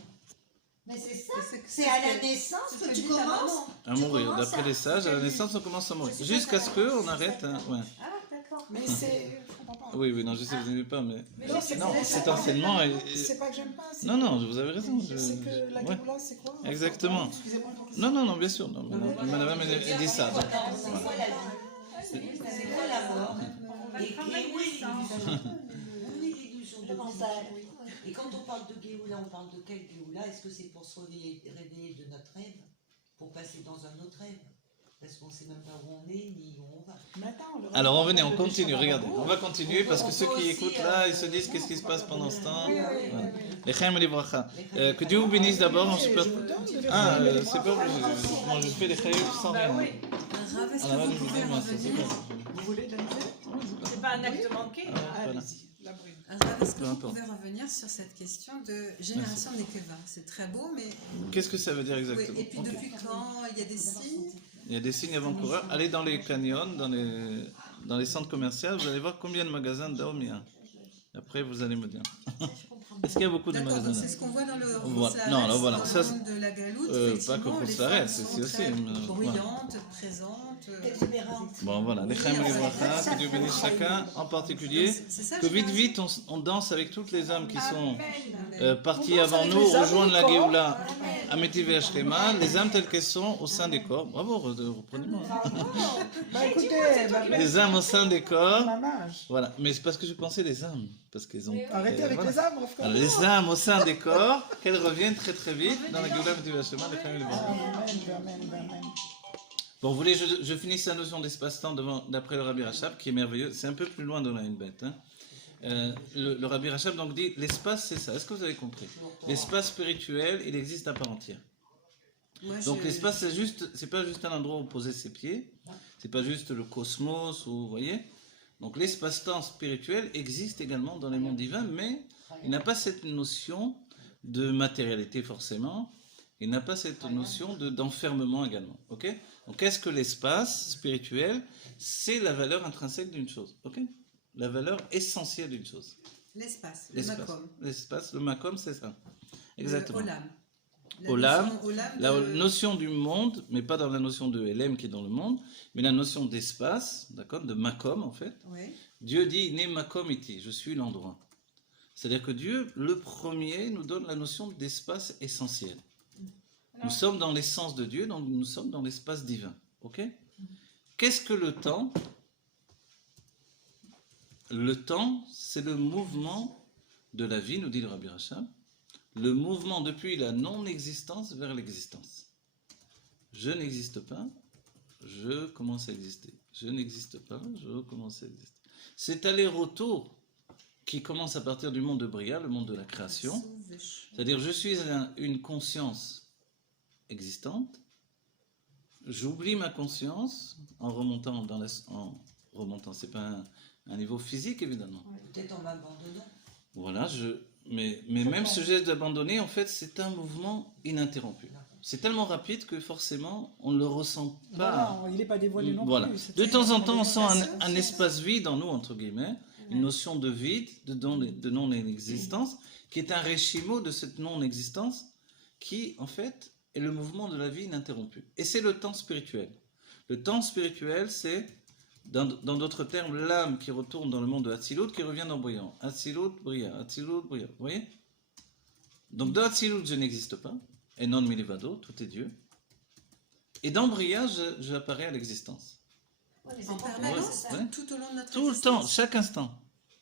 Mais c'est ça, c'est à la naissance que tu commences. À tu mourir. commences D'après à- les sages, à la naissance, on commence à mourir. Jusqu'à ce qu'on arrête. Hein, ouais. Ah, d'accord. Mais c'est. Je comprends pas. Oui, oui, non, je sais, vous n'aimez pas, mais. Non, c'est Non, pas- cet enseignement est. C'est pas que j'aime pas. c'est- Non, non, vous avez raison. C'est que la Ouais. Géoula, c'est quoi? Exactement. Excusez-moi pour le- Non, non, non, bien sûr. Non, mais madame, elle dit ça. donc, C'est voilà. quoi la vie? C'est quoi la mort? Et où est l'illusion? Où est l'illusion de Mental. Et quand on parle de Géoula, on parle de quel Géoula? Est-ce que c'est pour se réveiller de notre rêve? Pour passer dans un autre rêve? Parce qu'on ne sait même pas où on est ni où on va. Mais attends, le Alors, on rapport on de continue, Deschamps regardez. d'abord. On va continuer parce que ceux qui aussi, écoutent là, ils se disent qu'est-ce qui se passe pendant ce temps. Oui, oui, Voilà. oui, oui. Les Chaim et les Bracha. Que Dieu vous bénisse d'abord. On se Je peut- vous donne, Ah, c'est pas. Moi, je fais les Chaim sans rien. Bah oui. Rav, est-ce Ah, que là, vous je pouvez disais, moi, ça, c'est revenir pas- Vous voulez de la misette C'est pas un acte manqué. Ah, voilà. Allez-y, la brune. Rav, est-ce que Peu vous importe. pouvez revenir sur cette question de génération Nekeva? C'est très beau, mais Qu'est-ce que ça veut dire oui, exactement? et puis Ok. depuis quand il y a des signes? Il y a des signes avant-coureurs. Allez dans les canyons, dans les centres commerciaux, vous allez voir combien de magasins d'hommes il y a. Après, vous allez me dire. Est-ce qu'il y a beaucoup de D'accord, donc magasins c'est ce qu'on voit dans le Voilà. Non, alors voilà, dans ça, le monde de la galoute, pas effectivement, que les Khotzaret, femmes c'est sont aussi, très mais, bruyantes, présentes. Exubérante. Bon, voilà. Les Chaim Livracha, que Dieu bénisse chacun, en particulier. C'est ça, Que vite, génération. vite, on danse avec toutes les âmes qui sont Amen. parties On danse avant avec nous, les âmes rejoindre du la corps. Géoula à Métivé Shlema, les âmes telles qu'elles sont au sein des corps. Bravo, reprenez-moi. Bah écoutez, Les âmes au sein des corps. mamage. Voilà, mais c'est parce que je pensais les âmes, parce qu'ils ont. Arrêtez avec voilà. les arbres, frère. Alors, les âmes au sein des corps, qu'elles reviennent très très vite dans la Géoula Métivé Shlema, les Chaim Livracha. Amen, amen, amen. Bon, vous voulez, je finisse la notion d'espace-temps d'après le Rabbi Rachab, qui est merveilleux. C'est un peu plus loin de la une bête. Hein. Le Rabbi Rachab donc dit, l'espace c'est ça. Est-ce que vous avez compris? L'espace spirituel, il existe à part entière. Moi, Donc je- l'espace, c'est pas juste un endroit où poser ses pieds, c'est pas juste le cosmos, vous voyez. Donc l'espace-temps spirituel existe également dans les mondes divins, mais il n'a pas cette notion de matérialité forcément. Il n'a pas cette notion d'enfermement également. Ok? Donc, qu'est-ce que l'espace spirituel? C'est la valeur intrinsèque d'une chose. Ok? La valeur essentielle d'une chose. L'espace, le L'espace. makom. L'espace, le makom, c'est ça. Exactement. Le olam. La Olam, notion olam la de- notion du monde, mais pas dans la notion de LM qui est dans le monde, mais la notion d'espace, d'accord, de makom en fait. Ouais. Dieu dit ne makom iti, je suis l'endroit. C'est-à-dire que Dieu, le premier, nous donne la notion d'espace essentiel. Nous sommes dans l'essence de Dieu, donc nous sommes dans l'espace divin. Ok? Qu'est-ce que le temps? Le temps, c'est le mouvement de la vie, nous dit le Rabbi Rachab. Le mouvement depuis la non-existence vers l'existence. Je n'existe pas, je commence à exister. Je n'existe pas, je commence à exister. Cet aller-retour qui commence à partir du monde de Bria, le monde de la création. C'est-à-dire, je suis une conscience existante, j'oublie ma conscience en remontant c'est pas un niveau physique évidemment. Peut-être en m'abandonnant. Voilà, mais même ce geste d'abandonner, en fait, c'est un mouvement ininterrompu. C'est tellement rapide que forcément, on ne le ressent pas. Voilà, il n'est pas dévoilé non Voilà. plus. C'est De temps en une temps, on sent un manifestation. espace vide en nous, entre guillemets, une notion de vide, de non-existence, qui est un réchimo de cette non-existence, qui, en fait, est le mouvement de la vie ininterrompu. Et c'est le temps spirituel. Le temps spirituel, c'est, dans d'autres termes, l'âme qui retourne dans le monde de Hatzilut, qui revient dans Bria. Hatzilut, Bria, Hatzilut, Bria. Vous voyez? Donc, dans Hatzilut, je n'existe pas. Et non milivado, tout est Dieu. Et dans Bria, j'apparais à l'existence. Ouais, mais c'est En pas permanence, vrai, Ouais. tout au long de notre Tout le existence. temps, chaque instant.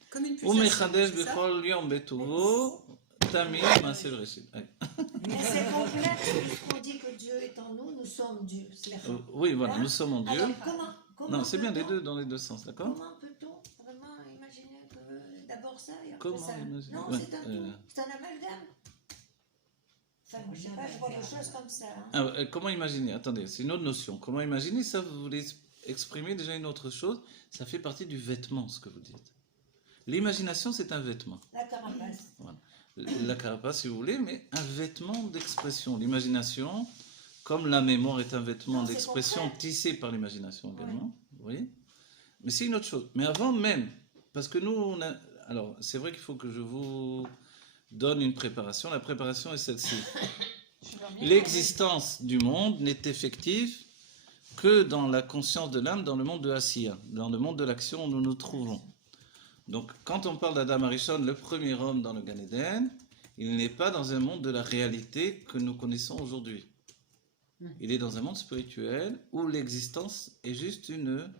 Comme une Ou pulsation. mechadesh c'est ça bechol yom betuvo, tamid maaseh bereshit. Ouais. Mais c'est complexe puisqu'on dit que Dieu est en nous, nous sommes Dieu. C'est vrai. Oui, voilà, nous sommes en Dieu. Alors, comment Non, c'est bien peut-on- dans les deux sens, d'accord? Comment peut-on vraiment imaginer que d'abord ça et après Comment ça imaginer Non, Ouais, c'est un tout, c'est un amalgame. Enfin, moi, je sais pas, je vois les choses comme ça. Hein. Ah, comment imaginer? Attendez, c'est une autre notion. Comment imaginer, ça, vous voulez exprimer déjà une autre chose. Ça fait partie du vêtement, ce que vous dites. L'imagination, c'est un vêtement. La carapace. Voilà. La carapace, si vous voulez, mais un vêtement d'expression. L'imagination, comme la mémoire est un vêtement Non, c'est d'expression concret. tissé par l'imagination également. Vous voyez? Mais c'est une autre chose. Mais avant même, parce que nous, on a... Alors, c'est vrai qu'il faut que je vous donne une préparation. La préparation est celle-ci. L'existence du monde n'est effective que dans la conscience de l'âme, dans le monde de Asiya, dans le monde de l'action où nous nous trouvons. Donc, quand on parle d'Adam Arishon, le premier homme dans le Gan Eden, il n'est pas dans un monde de la réalité que nous connaissons aujourd'hui. Il est dans un monde spirituel où l'existence est juste une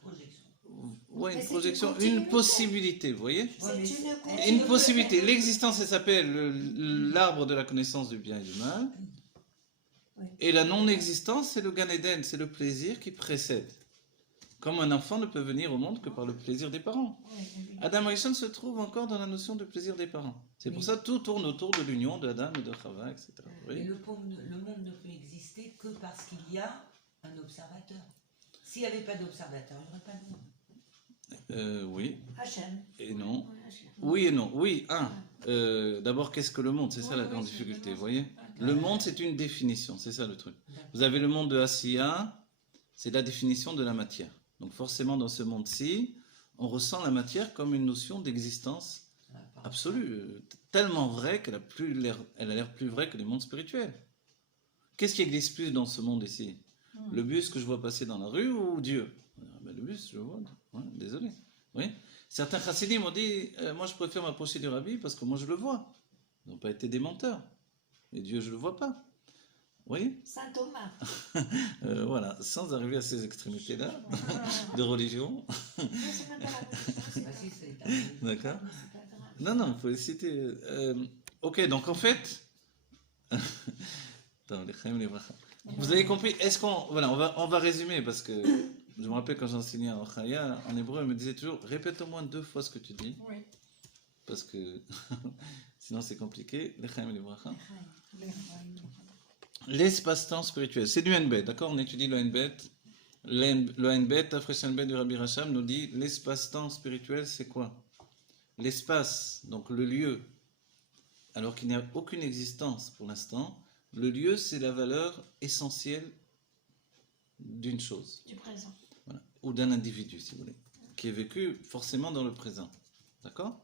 Projection. une c'est projection, une continuité. une possibilité, vous voyez? C'est une Une continuité. possibilité. L'existence, elle s'appelle l'arbre de la connaissance du bien et du mal. Oui. Et la non-existence, c'est le Gan Eden, c'est le plaisir qui précède. Comme un enfant ne peut venir au monde que par le plaisir des parents. Oui, oui. Adam Rishon se trouve encore dans la notion de plaisir des parents. C'est pour ça que tout tourne autour de l'union d'Adam et de Chava, etc. Vous Et voyez? le monde ne peut exister que parce qu'il y a un observateur. S'il n'y avait pas d'observateur, il n'y aurait pas de monde. Oui Hachem. et non. Ouais, Hachem. Oui et non. Oui, d'abord, qu'est-ce que le monde? C'est ça la grande difficulté, vous voyez? Le monde, c'est une définition, c'est ça le truc. Vous avez le monde de Asiya, c'est la définition de la matière. Donc forcément, dans ce monde-ci, on ressent la matière comme une notion d'existence absolue, tellement vraie qu'elle a l'air plus vraie que les mondes spirituels. Qu'est-ce qui existe plus dans ce monde ici? Le bus que je vois passer dans la rue ou Dieu? Le bus, je le vois. Ouais, désolé. Oui. Certains chassidim m'ont dit, moi je préfère m'approcher du rabbi parce que moi je le vois. Ils n'ont pas été des menteurs. Et Dieu, je ne le vois pas. Oui. Saint Thomas. Voilà, sans arriver à ces extrémités-là de religion. Non, c'est même pas la religion, c'est Ah, pas- si, c'est D'accord. c'est pas grave. Non, non, il faut les citer. Ok, donc en fait, Attends, les chaim, les bracha. Vous avez compris? Est-ce qu'on, voilà, on va résumer parce que je me rappelle quand j'enseignais en Chaya, en hébreu, il me disait toujours répète au moins 2 fois ce que tu dis Oui. parce que sinon c'est compliqué. Les chaim, les bracha. L'espace-temps spirituel, c'est du N-Bet, d'accord? On étudie le N-Bet. Le N-Bet, Afresh N-Bet du Rabbi Racham nous dit l'espace-temps spirituel, c'est quoi? L'espace, donc le lieu, alors qu'il n'y a aucune existence pour l'instant, le lieu, c'est la valeur essentielle d'une chose, Du présent. voilà, ou d'un individu, si vous voulez, qui est vécu forcément dans le présent. D'accord?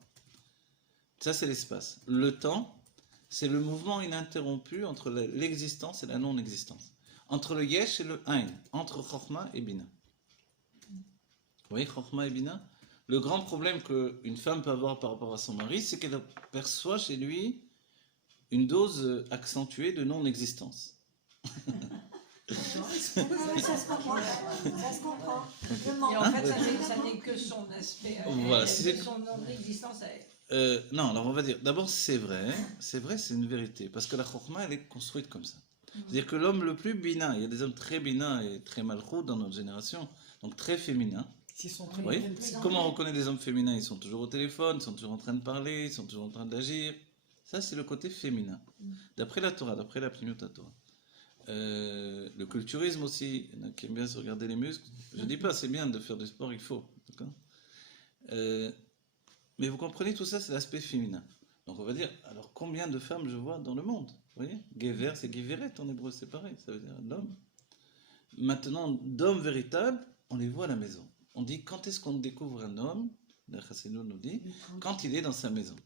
Ça, c'est l'espace. Le temps, c'est le mouvement ininterrompu entre l'existence et la non-existence. Entre le yesh et le ein, entre Chokhmah et Bina. Vous voyez, Chokhmah et Bina? Le grand problème qu'une femme peut avoir par rapport à son mari, c'est qu'elle perçoit chez lui une dose accentuée de non-existence. Ah oui, ça se comprend. Ça se comprend. Je Et mens. en fait, ça n'est que son aspect, Voilà, c'est- son non-existence à elle. Non, alors on va dire, d'abord c'est vrai, c'est une vérité, parce que la Chokhmah, elle est construite comme ça. C'est-à-dire que l'homme le plus bina, il y a des hommes très bina et très malchou dans notre génération, donc très féminins. S'ils sont très Oui. plus Comment on anglais. reconnaît des hommes féminins? Ils sont toujours au téléphone, ils sont toujours en train de parler, ils sont toujours en train d'agir. Ça, c'est le côté féminin. D'après la Torah, d'après la Pnimiut Torah. Le culturisme aussi, il y en a qui aiment bien se regarder les muscles. Je dis pas, c'est bien de faire du sport, il faut. D'accord. Mais vous comprenez, tout ça, c'est l'aspect féminin. Donc on va dire, alors combien de femmes je vois dans le monde? Vous voyez? Gever, c'est Geveret en hébreu, c'est pareil, ça veut dire l'homme. Maintenant, d'hommes véritables, on les voit à la maison. On dit, quand est-ce qu'on découvre un homme? La Chassidut nous dit, quand il est dans sa maison.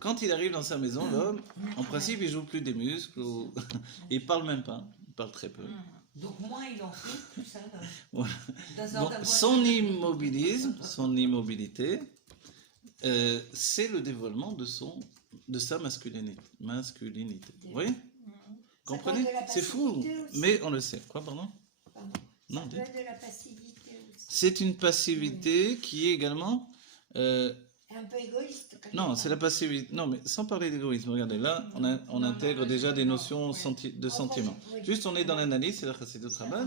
Quand il arrive dans sa maison, l'homme, en principe, il joue plus des muscles, il parle même pas, il parle très peu. Donc moins il en fait, plus ça donne. Voilà. Dans un Donc, ordre- son immobilisme, son immobilité, c'est le dévoilement de sa masculinité. Vous voyez? Ça Comprenez? parle de la C'est fou, passivité aussi. mais on le sait. Quoi, pardon? Pardon. Non, Ça peut dis. être de la passivité aussi. C'est une passivité qui est également... Un peu égoïste. quelque non, part. c'est la passivité. Non, mais sans parler d'égoïsme, regardez, là, on intègre déjà des notions de sentiments. Oui. Juste, on est dans l'analyse, c'est la Chassidut Rabbah,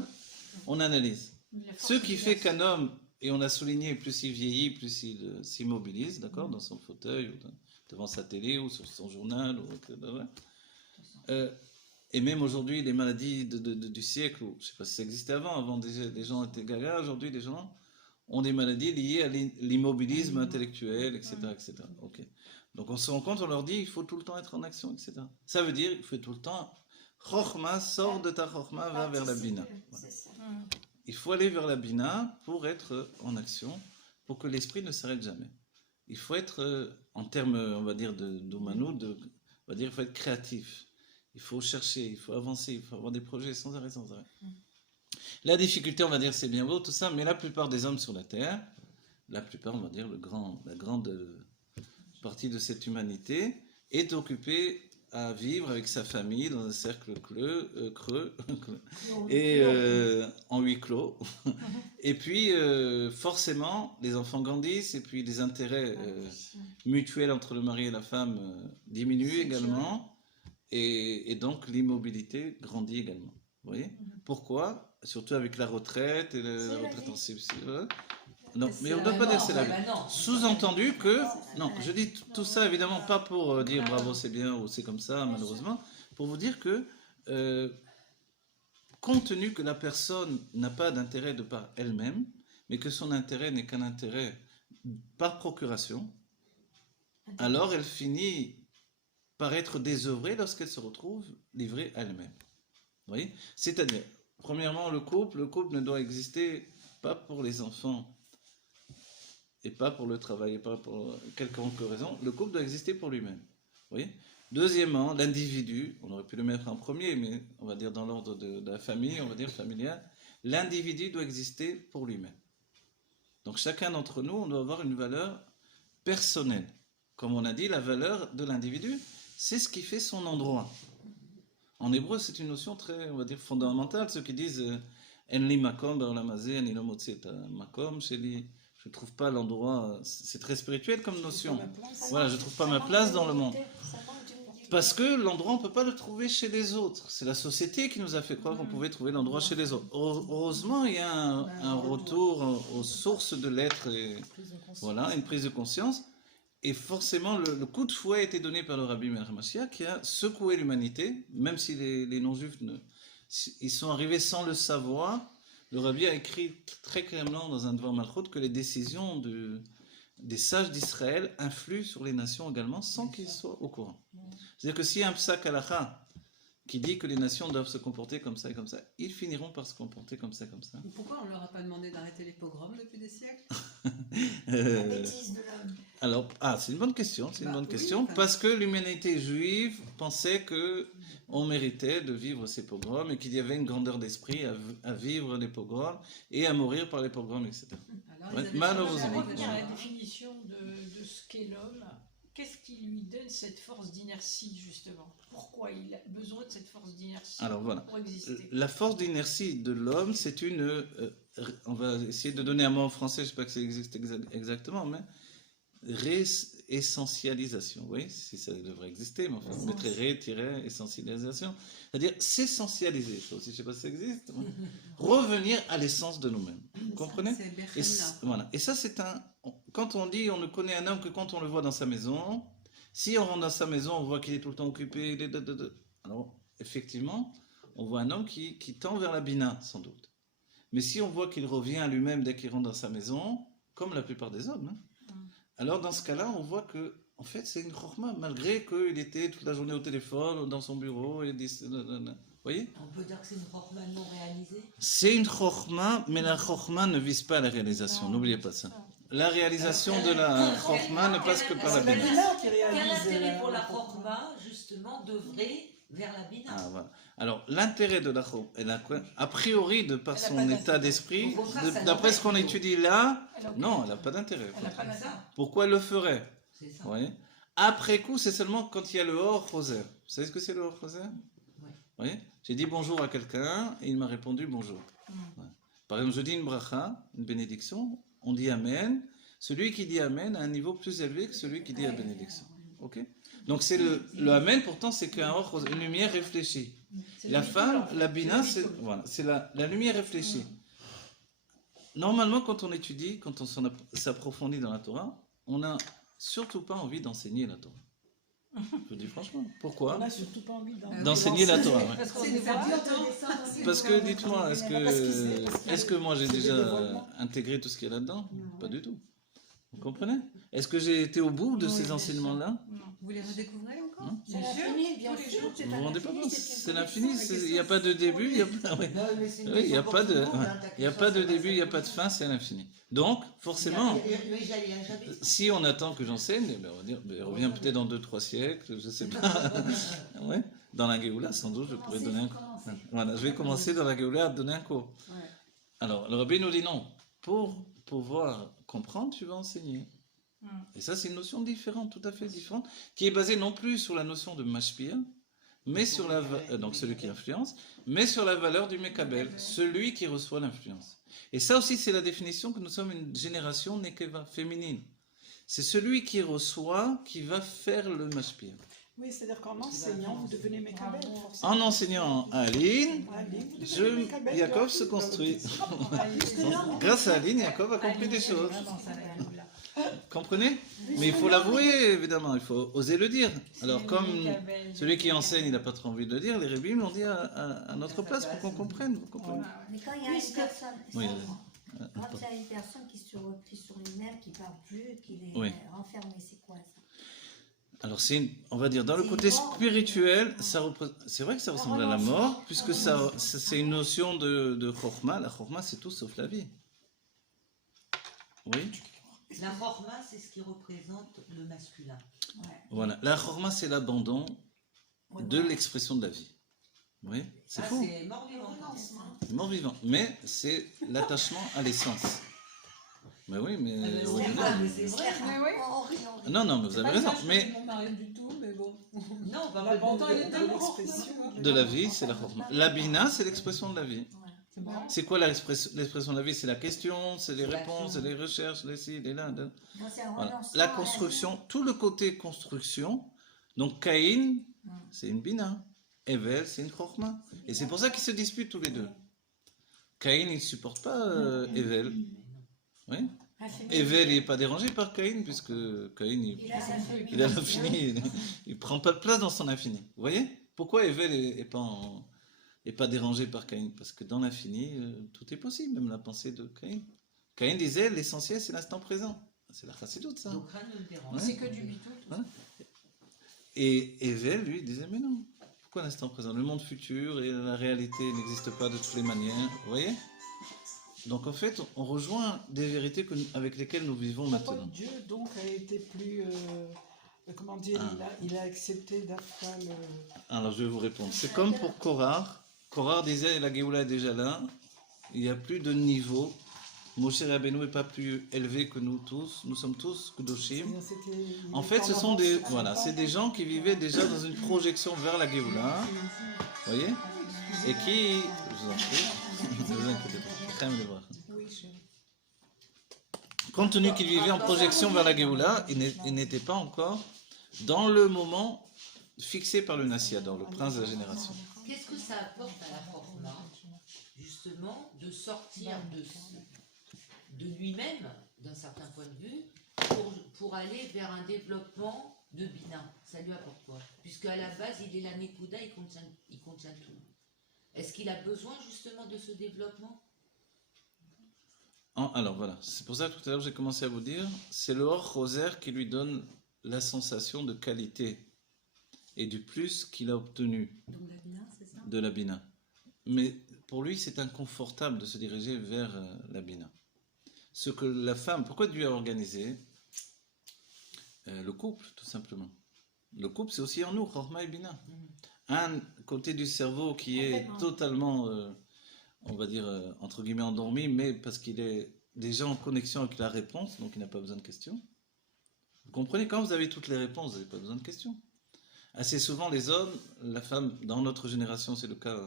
on analyse. Ce qui fait qu'un homme, et on a souligné, plus il vieillit, plus il s'immobilise, d'accord, dans son fauteuil, ou devant sa télé, ou sur son journal, et même aujourd'hui, les maladies du siècle, ou, je ne sais pas si ça existait avant déjà, les gens étaient gaga, aujourd'hui, les gens ont des maladies liées à l'immobilisme intellectuel, etc., etc. Ok. Donc on se rend compte, on leur dit, il faut tout le temps être en action, etc. Ça veut dire, il faut tout le temps, Chokhmah, sors de ta Chokhmah, va vers la Bina. C'est ça. Il faut aller vers la Bina pour être en action, pour que l'esprit ne s'arrête jamais. Il faut être, en termes, on va dire, d'Oumano, on va dire, il faut être créatif. Il faut chercher, il faut avancer, il faut avoir des projets sans arrêt, sans arrêt. La difficulté, on va dire, c'est bien beau, tout ça, mais la plupart des hommes sur la Terre, la plupart, on va dire, la grande partie de cette humanité, est occupée à vivre avec sa famille dans un cercle creux et en huis clos. Et puis, forcément, les enfants grandissent et puis les intérêts mutuels entre le mari et la femme diminuent également. Et donc, l'immobilité grandit également. Vous voyez? Pourquoi? Surtout avec la retraite et la retraite en subside. Non, mais on ne doit pas dire c'est la vie. Sous-entendu que, non, je dis tout ça évidemment pas pour dire bravo c'est bien ou c'est comme ça malheureusement, pour vous dire que compte tenu que la personne n'a pas d'intérêt de par elle-même, mais que son intérêt n'est qu'un intérêt par procuration, alors elle finit par être désœuvrée lorsqu'elle se retrouve livrée à elle-même. Vous voyez? C'est-à-dire, premièrement, le couple ne doit exister pas pour les enfants et pas pour le travail et pas pour quelconque raison. Le couple doit exister pour lui-même. Vous voyez? Deuxièmement, l'individu, on aurait pu le mettre en premier, mais on va dire dans l'ordre de la famille, on va dire familial, l'individu doit exister pour lui-même. Donc chacun d'entre nous, on doit avoir une valeur personnelle. Comme on a dit, la valeur de l'individu, c'est ce qui fait son endroit. En hébreu, c'est une notion très, on va dire, fondamentale. Ceux qui disent « En li makom ba'olam hazeh, ani lo motzi et makom sheli » je ne trouve pas l'endroit, c'est très spirituel comme notion. Voilà, je ne trouve pas ma place dans le monde. Parce que l'endroit, on ne peut pas le trouver chez les autres. C'est la société qui nous a fait croire qu'on pouvait trouver l'endroit chez les autres. Heureusement, il y a un retour aux sources de l'être, et voilà, une prise de conscience. Et forcément, le coup de fouet a été donné par le Rabbi Meir HaMashiach qui a secoué l'humanité, même si les non-juifs, ils sont arrivés sans le savoir. Le Rabbi a écrit très clairement dans un Dvar Malchut que les décisions des sages d'Israël influent sur les nations également sans qu'ils soient au courant. C'est-à-dire que s'il y a un psak halakha qui dit que les nations doivent se comporter comme ça et comme ça, ils finiront par se comporter comme ça et comme ça. Pourquoi on ne leur a pas demandé d'arrêter les pogroms depuis des siècles? La bêtise de l'homme. Alors, c'est une bonne question, parce que l'humanité juive pensait que on méritait de vivre ces pogroms et qu'il y avait une grandeur d'esprit à vivre les pogroms et à mourir par les pogroms, etc. Alors, Ouais, ils avaient malheureusement. changé Pour avec revenir à la le- définition de ce qu'est l'homme, qu'est-ce qui lui donne cette force d'inertie, justement? Pourquoi il a besoin de cette force d'inertie Alors voilà. pour exister? La force d'inertie de l'homme, c'est une... on va essayer de donner un mot en français, je ne sais pas que ça existe exactement, mais réessentialisation. Vous voyez, si ça devrait exister, mais enfin, on mettrait ré-essentialisation. C'est-à-dire s'essentialiser, ça aussi, je ne sais pas si ça existe. Revenir à l'essence de nous-mêmes. Vous comprenez? C'est Et, Berchemla. voilà. Et ça, c'est un... Quand on dit on ne connaît un homme que quand on le voit dans sa maison, si on rentre dans sa maison, on voit qu'il est tout le temps occupé. Alors, effectivement, on voit un homme qui tend vers la bina, sans doute. Mais si on voit qu'il revient à lui-même dès qu'il rentre dans sa maison, comme la plupart des hommes, alors dans ce cas-là, on voit que, en fait, c'est une chorma, malgré qu'il était toute la journée au téléphone, ou dans son bureau, et vous voyez? On peut dire que c'est une chorma non réalisée. C'est une chorma, mais la chorma ne vise pas la réalisation, n'oubliez pas ça. La réalisation de la chorma ne passe que par la C'est la bina. Bina qui Quel réalise. intérêt pour la chorma, justement, d'œuvrer vers la bina? Ah, voilà. Alors, l'intérêt de la chorma, a priori, de par son état d'esprit, d'après ce qu'on étudie là, non, elle n'a pas d'intérêt. Elle n'a pas C'est ça. Pourquoi elle le ferait? C'est ça. Vous voyez? Après coup, c'est seulement quand il y a le hors rosaire. Vous savez ce que c'est le hors rosaire? Oui. Vous voyez? J'ai dit bonjour à quelqu'un et il m'a répondu bonjour. Ouais. Par exemple, je dis une bracha, une bénédiction, on dit amen. Celui qui dit amen a un niveau plus élevé que celui qui dit la bénédiction. Ok? Donc c'est le amen, pourtant c'est qu'un hors rosaire, une lumière réfléchie. La femme, la bina, c'est voilà, c'est la lumière réfléchie. Normalement, quand on étudie, quand on s'approfondit dans la Torah, on n'a surtout pas envie d'enseigner la Torah. Je dis franchement. On Pourquoi? n'a surtout pas envie D'enseigner la Torah. Ouais. Parce qu'on C'est se de faire voit, du temps. Parce que dites-moi, est-ce que moi j'ai c'est des déjà dévoilements. intégré tout ce qu'il y a là-dedans? Non. Pas du tout. Vous comprenez? Est-ce que j'ai été au bout de Oui, ces bien enseignements-là? Vous les redécouvrez encore? Hein? C'est l'infini, bien tous les sûr. jours, c'est Vous vous rendez pas compte? C'est l'infini, connexion. il n'y a pas de début, il n'y a pas... oui. Non, mais c'est une Oui, il n'y a question pas pour de, tout le monde, hein, ta il y a question, pas de ça début, il n'y a passe pas de fin, c'est l'infini. Donc, forcément, Oui, j'avais si on attend que j'enseigne, eh ben, on va dire, ben, reviens peut-être dans 2-3 siècles, je ne sais pas. Ouais. Dans la Géoula, sans doute, je pourrais donner un cours. Voilà, je vais commencer dans la Géoula à donner un cours. Ouais. Alors, le Rabbi nous dit non. Pour pouvoir comprendre, tu vas enseigner. Et ça, c'est une notion différente, tout à fait différente, qui est basée non plus sur la notion de mashpia, mais sur donc celui qui influence, mais sur la valeur du mekabel, celui qui reçoit l'influence. Et ça aussi, c'est la définition que nous sommes une génération nekeva, féminine. C'est celui qui reçoit qui va faire le mashpia. Oui, c'est-à-dire qu'en enseignant, vous devenez Mekabel, forcément. En enseignant à Aline, Allez, vous devenez Mekabel, Yaakov de se la construit. Bible. Grâce à Aline, Yaakov a compris des choses. Comprenez? Mais il faut l'avouer, évidemment, il faut oser le dire. Alors, comme celui qui enseigne, il n'a pas trop envie de le dire, les rébim l'ont dit à notre place pour qu'on comprenne. Vous comprenez? Mais quand il y a une personne, Oui, quand il y a une personne qui se replie sur lui-même, qui ne parle plus, qui est Oui. renfermée, c'est quoi ça? Alors, on va dire, dans le côté spirituel, c'est vrai que ça ressemble à la mort, puisque c'est une notion de chorma. La chorma, c'est tout sauf la vie. Oui. La chorma, c'est ce qui représente le masculin. Voilà. La chorma, c'est l'abandon de l'expression de la vie. Oui, c'est fou. C'est mort-vivant. Mort-vivant. Mais c'est l'attachement à l'essence. Mais oui, mais. C'est oui, vrai, mais c'est vrai. Mais oui. On rit, on rit. non, mais vous avez raison. Mais On n'arrive du tout, mais bon. Non, pas L'abandon, il est De tellement l'expression. de la vie, c'est la chorma. La bina, c'est l'expression de la vie. C'est marrant. C'est quoi l'expression de la vie? C'est la question, c'est les réponses, c'est les recherches, les ci, les là. Moi, c'est un Voilà. renoncement La à construction, tout le côté construction. Donc Caïn, c'est une bina. Evel, c'est une chorma. Et c'est pour ça qu'ils se disputent tous les deux. Caïn, il ne supporte pas Evel. Oui. la vie. Evel, il n'est pas dérangé par Caïn, puisque Caïn, Il a sa famille. il a l'infini. Il ne prend pas de place dans son infini. Vous voyez? Pourquoi Evel n'est pas dérangé par Caïn? Parce que dans l'infini, tout est possible, même la pensée de Caïn. Caïn disait, l'essentiel, c'est l'instant présent. C'est la chassidoute, ça. Donc rien ne le dérange. Ouais. C'est que du bitou. tout ça. Et Evel, lui, disait, mais non, pourquoi l'instant présent? Le monde futur et la réalité n'existent pas de toutes les manières, vous voyez? Donc en fait, on rejoint des vérités avec lesquelles nous vivons Pourquoi maintenant. Dieu, donc, a été plus... comment dire, il a accepté d'Afra le... Alors je vais vous répondre. C'est comme pour Korah. Korah disait, la Géoula est déjà là, il n'y a plus de niveau. Moshe Rabbeinu n'est pas plus élevé que nous tous, nous sommes tous Kudoshim. En fait, ce sont c'est des gens qui vivaient déjà dans une projection vers la Géoula, vous voyez, et qui, je vous en prie, ne vous inquiétez pas, Chaim Levrach. Oui, chérie. Compte tenu qu'ils vivaient en projection vers la Géoula, ils n'étaient pas encore dans le moment fixé par le Nassiador, le prince de la génération. Qu'est-ce que ça apporte à la chorma, justement, de sortir de lui-même, d'un certain point de vue, pour aller vers un développement de Bina? Ça lui apporte quoi? Puisque à la base, il est la Nekuda, il contient tout. Est-ce qu'il a besoin justement de ce développement? Alors voilà, c'est pour ça que tout à l'heure j'ai commencé à vous dire, c'est le Or Roser qui lui donne la sensation de qualité et du plus qu'il a obtenu Donc la bina, c'est ça? de la Bina. Mais pour lui, c'est inconfortable de se diriger vers la Bina. Ce que la femme, pourquoi Dieu a organisé le couple, tout simplement. Le couple, c'est aussi en nous, Chorma et Bina. Un côté du cerveau qui est totalement, on va dire, entre guillemets, endormi, mais parce qu'il est déjà en connexion avec la réponse, donc il n'a pas besoin de questions. Vous comprenez, quand vous avez toutes les réponses, vous n'avez pas besoin de questions. Assez souvent, les hommes, la femme, dans notre génération, c'est le cas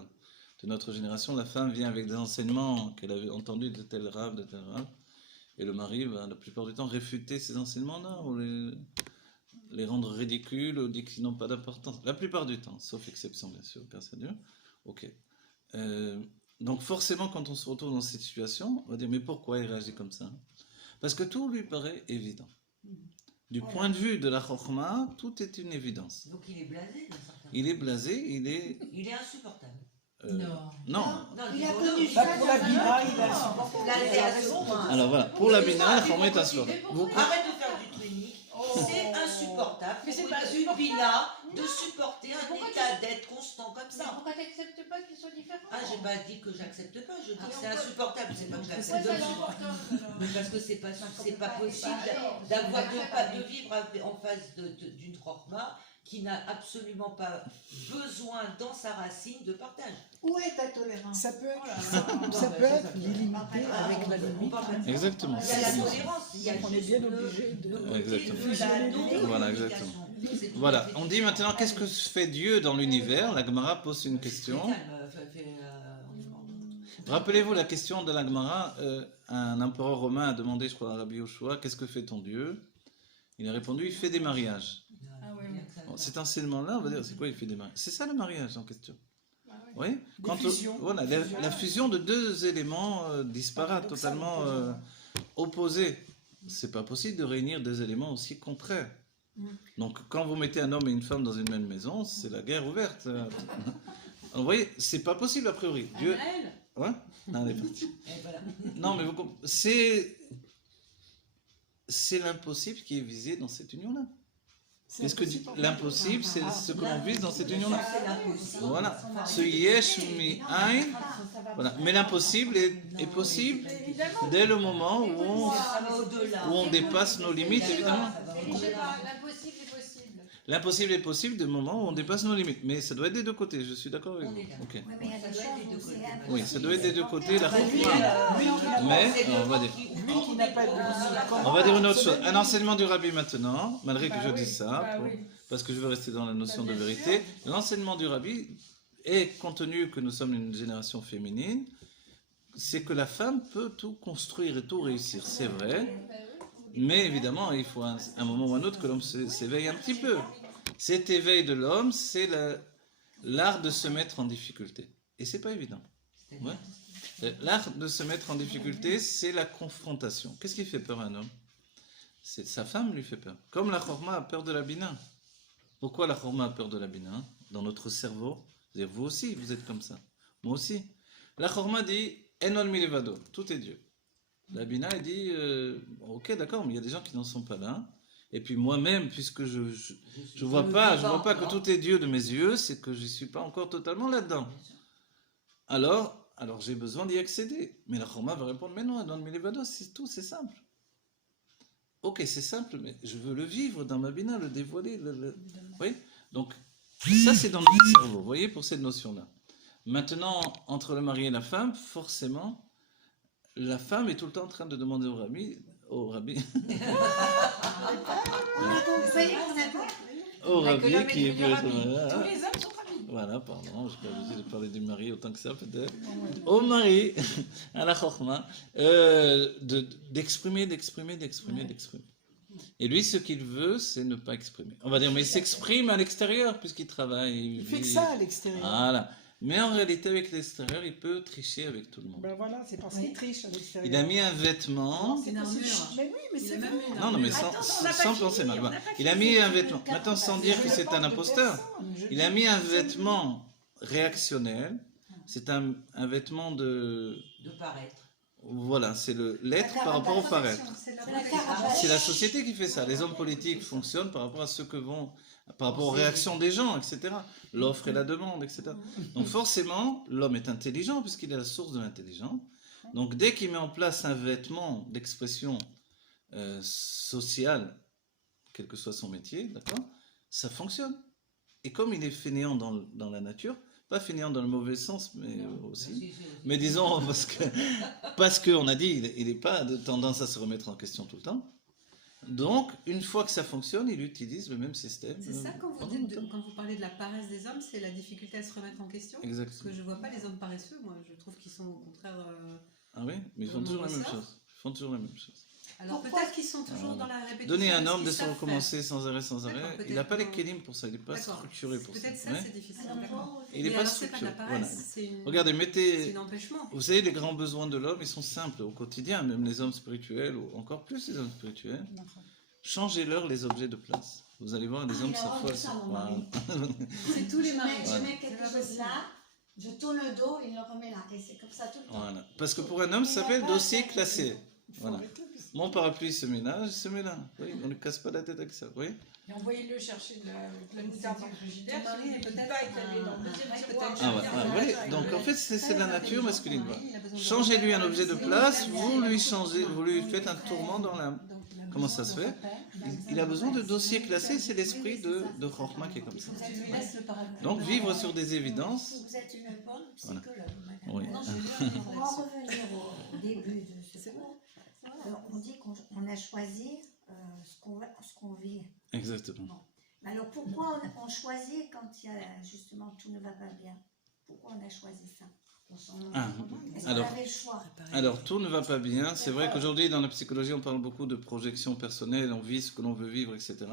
de notre génération, la femme vient avec des enseignements qu'elle avait entendus de tel rave, et le mari va la plupart du temps réfuter ces enseignements-là, ou les rendre ridicules, ou dire qu'ils n'ont pas d'importance. La plupart du temps, sauf exception bien sûr, grâce à Dieu. Ok. Donc forcément, quand on se retrouve dans cette situation, on va dire, mais pourquoi il réagit comme ça? Parce que tout lui paraît évident. Du point de vue de la Chokhmah, tout est une évidence. Donc il est blasé, d'un certain Il est blasé, il est... insupportable. non. Non, Il a bon, connu non. ça. Pour la Bina, il a insupportable. Là, c'est à ce point. Alors voilà, pour la Bina, la Chokhmah est insupportable. Arrête de faire du twinning. C'est insupportable. Mais c'est pour pas une insupportable. Bina de supporter un état d'être constant comme ça. Pourquoi tu n'acceptes pas qu'il soit différent? Ah, j'ai pas dit que j'accepte pas, je dis que c'est on peut- insupportable, c'est pas que Ouais, j'accepte. c'est important. Mais parce que c'est pas possible d'avoir de vivre en face d'une chorma qui n'a absolument pas besoin dans sa racine de partage. Où est ta tolérance? Ça peut être l'illimité avec la limite. Exactement. Il y a la tolérance, il y a On est juste bien le obligé de... Exactement. la non-communication. Voilà, exactement. C'est tout à Voilà, fait on dit maintenant, qu'est-ce que fait Dieu dans l'univers? La Gemara pose une question. Rappelez-vous la question de la Gemara. Un empereur romain a demandé, je crois, à Rabbi Yoshua, qu'est-ce que fait ton Dieu? Il a répondu, il fait des mariages. Ah ouais, ouais. Bon, cet enseignement-là, on va dire, c'est quoi l'effet des mariages? C'est ça le mariage en question. Ah ouais. Oui, Des fusions. voilà, la fusion de deux éléments disparates, Paradoxal, totalement déjà. opposés. C'est pas possible de réunir deux éléments aussi contraires. Donc, quand vous mettez un homme et une femme dans une même maison, c'est la guerre ouverte. Alors, vous voyez, c'est pas possible a priori. Dieu. Anaël, Ouais. Non, elle est partie. Et voilà. Non, mais c'est l'impossible qui est visé dans cette union-là. C'est Parce que impossible pour l'impossible, c'est ce que l'on vise dans cette union-là. C'est l'impossible. Voilà. Ce yesh mi ain. Voilà. Mais l'impossible est possible dès le moment où Ça va au-delà. on dépasse nos limites, évidemment. Ça va Je sais au-delà. pas, l'impossible est possible. L'impossible est possible dès le moment où on dépasse nos limites. Mais ça doit être des deux côtés, je suis d'accord avec On vous. est d'accord. Ok. Oui, mais il y a des Ça doit être des choses deux où c'est côtés. impossible. Oui, ça doit être des deux côtés. La Lui, chokma. Mais, C'est le on va vent dire. Lui qui n'a pas de limite. On va dire une autre chose. Un enseignement du rabbi maintenant, malgré que Bah je oui, dise ça, bah oui. parce que je veux rester dans la notion Bah, de bien vérité. L'enseignement du rabbi, et compte tenu que nous sommes une génération féminine, c'est que la femme peut tout construire et tout réussir, c'est vrai. Mais évidemment, il faut un moment ou un autre que l'homme s'éveille un petit peu. Cet éveil de l'homme, c'est l'art de se mettre en difficulté. Et c'est pas évident. Ouais. L'art de se mettre en difficulté, c'est la confrontation. Qu'est-ce qui fait peur à un homme? C'est sa femme lui fait peur. Comme la chorma a peur de la bina. Pourquoi la chorma a peur de la bina? Dans notre cerveau, c'est-à-dire vous aussi, vous êtes comme ça. Moi aussi. La chorma dit Enol milevado, tout est Dieu. La bina, elle dit ok, d'accord, mais il y a des gens qui n'en sont pas là. Et puis moi-même, puisque je vois pas que tout est Dieu de mes yeux, c'est que je suis pas encore totalement là-dedans. Alors j'ai besoin d'y accéder. Mais la chorma va répondre mais non, Enol milevado, c'est tout, c'est simple. Ok, c'est simple, mais je veux le vivre dans ma bina, le dévoiler. Oui. Donc, ça, c'est dans notre cerveau, vous voyez, pour cette notion-là. Maintenant, entre le mari et la femme, forcément, la femme est tout le temps en train de demander au rabbi, Vous voyez qu'on a compris. au rabbi l'homme qui est est devenu peut-être rabbi. là. Tous les hommes sont ravis. Voilà, pardon, je n'ai pas obligé de parler du mari autant que ça, peut-être. Au mari, à la chorma, d'exprimer. Et lui, ce qu'il veut, c'est ne pas exprimer. On va dire, mais il s'exprime à l'extérieur, puisqu'il travaille. Il fait que ça à l'extérieur. Voilà. Mais en réalité, avec l'extérieur, il peut tricher avec tout le monde. Ben voilà, c'est parce qu'il triche à l'extérieur. Il a mis un vêtement. c'est une armure. Mais oui, mais Il c'est a même vrai. mis une Non, non, mais armure. sans penser mal. Voilà. Il a mis un vêtement. Maintenant, sans dire que c'est un imposteur, il a mis un vêtement réactionnel. C'est un vêtement de. De paraître. Voilà, c'est l'être par rapport au paraître. C'est la C'est la protection. carapace. C'est la société qui fait ça. Les hommes politiques fonctionnent par rapport à ce que vont, par rapport aux réactions des gens, etc. L'offre et la demande, etc. Donc forcément, l'homme est intelligent puisqu'il est la source de l'intelligence. Donc dès qu'il met en place un vêtement d'expression sociale, quel que soit son métier, d'accord, ça fonctionne. Et comme il est fainéant dans la nature, pas fainéant dans le mauvais sens, mais aussi. Mais disons, parce qu'on a dit, il n'est pas de tendance à se remettre en question tout le temps. Donc, une fois que ça fonctionne, il utilise le même système. C'est ça quand vous, pendant dites longtemps. quand vous parlez de la paresse des hommes, c'est la difficulté à se remettre en question. Parce Exactement. que je vois pas les hommes paresseux, moi je trouve qu'ils sont au contraire. Ah oui, mais ils font toujours la même chose. Ils font toujours la même chose. Alors Pourquoi peut-être qu'ils sont toujours dans la répétition. Donner à un de ce homme de qu'ils se savent recommencer sans arrêt, sans D'accord, arrêt. peut-être Il n'a pas les que- kélim pour ça, il n'est pas faire. D'accord. structuré pour ça. Peut-être ça, Ouais. c'est difficile. Alors, D'accord. Il n'est Mais pas alors, c'est pas de la structuré. paresse, Voilà. c'est une- Regardez, c'est mettez. un empêchement. Vous savez, les grands besoins de l'homme, ils sont simples au quotidien, même les hommes spirituels, ou encore plus les hommes spirituels. Changez-leur les objets de place. Vous allez voir, les hommes il a horreur de s'affolent. ça, mon Voilà. mari. C'est tous les maris. Je mets C'est quelque pas chose possible. là, je tourne le dos, il le remet là. Et c'est comme ça tout le temps. Voilà. Parce que pour un homme, ça s'appelle dossier classé. Voilà. Mon parapluie se met là, je se met là. Oui, on ne casse pas la tête avec ça. Oui. Et envoyez-le chercher de la moutarde dans le frigidaire. Ton mari est Si vous ne peut-être pas étalé dans le un- deuxième ouais, tiroir. peut-être. Ah, ouais, Bien, ouais, bien, voilà. bien, Donc bien. en fait, c'est la nature masculine. Voilà. Il a besoin de- Changez-lui un objet de place, vous lui changez, vous lui faites un tourment dans l'âme. Donc, il a Comment besoin ça se de fait repères. Il a besoin de dossiers classés, c'est l'esprit de Chorma qui est comme ça. Tu lui laisses le parapluie. Donc vivre sur des évidences. Vous êtes une bonne Voilà. psychologue, madame. Oui. Non, je vais lui en Pour parler en là-dessus. revenir au début de ce cours, on dit qu'on a choisi ce qu'on vit. Exactement. Alors pourquoi on choisit quand il y a justement tout ne va pas bien? Pourquoi on a choisi ça? Ah, Est-ce qu'on alors, avait le choix? alors, tout ne va pas bien. C'est vrai qu'aujourd'hui, dans la psychologie, on parle beaucoup de projection personnelle, on vit ce que l'on veut vivre, etc.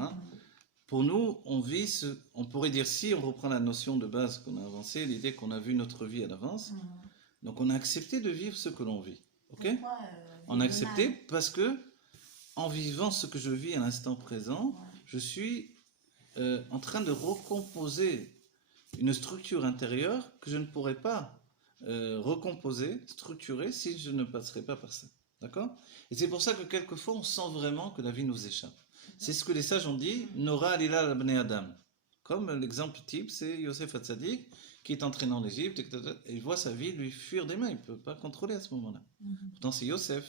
pour nous, on pourrait dire, si on reprend la notion de base qu'on a avancée, l'idée qu'on a vu notre vie à l'avance, donc on a accepté de vivre ce que l'on vit. Ok? Pourquoi, On a accepté parce que, en vivant ce que je vis à l'instant présent, je suis en train de recomposer une structure intérieure que je ne pourrais pas recomposer, structurer, si je ne passerais pas par ça. D'accord? Et c'est pour ça que quelquefois, on sent vraiment que la vie nous échappe. C'est ce que les sages ont dit, Nora alila l'abne Adam. Comme l'exemple type, c'est Yosef Hatzadik, qui est entraîné en Égypte, et il voit sa vie lui fuir des mains, il ne peut pas contrôler à ce moment-là. Pourtant, c'est Yosef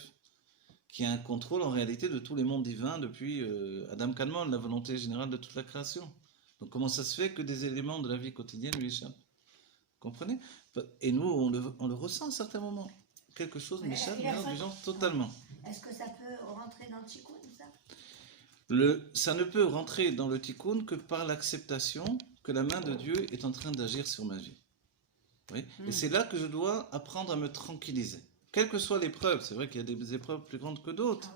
qui a un contrôle en réalité de tous les mondes divins depuis Adam Kadmon, la volonté générale de toute la création. Donc comment ça se fait que des éléments de la vie quotidienne lui échappent? Vous comprenez? Et nous, on le ressent à certains moments. Quelque chose m'échappe, mais du genre totalement. Est-ce que ça peut rentrer dans le tikkun, ça? Ça ne peut rentrer dans le tikkun que par l'acceptation que la main de Dieu est en train d'agir sur ma vie. Oui. Et c'est là que je dois apprendre à me tranquilliser. Quelle que soit l'épreuve, c'est vrai qu'il y a des épreuves plus grandes que d'autres,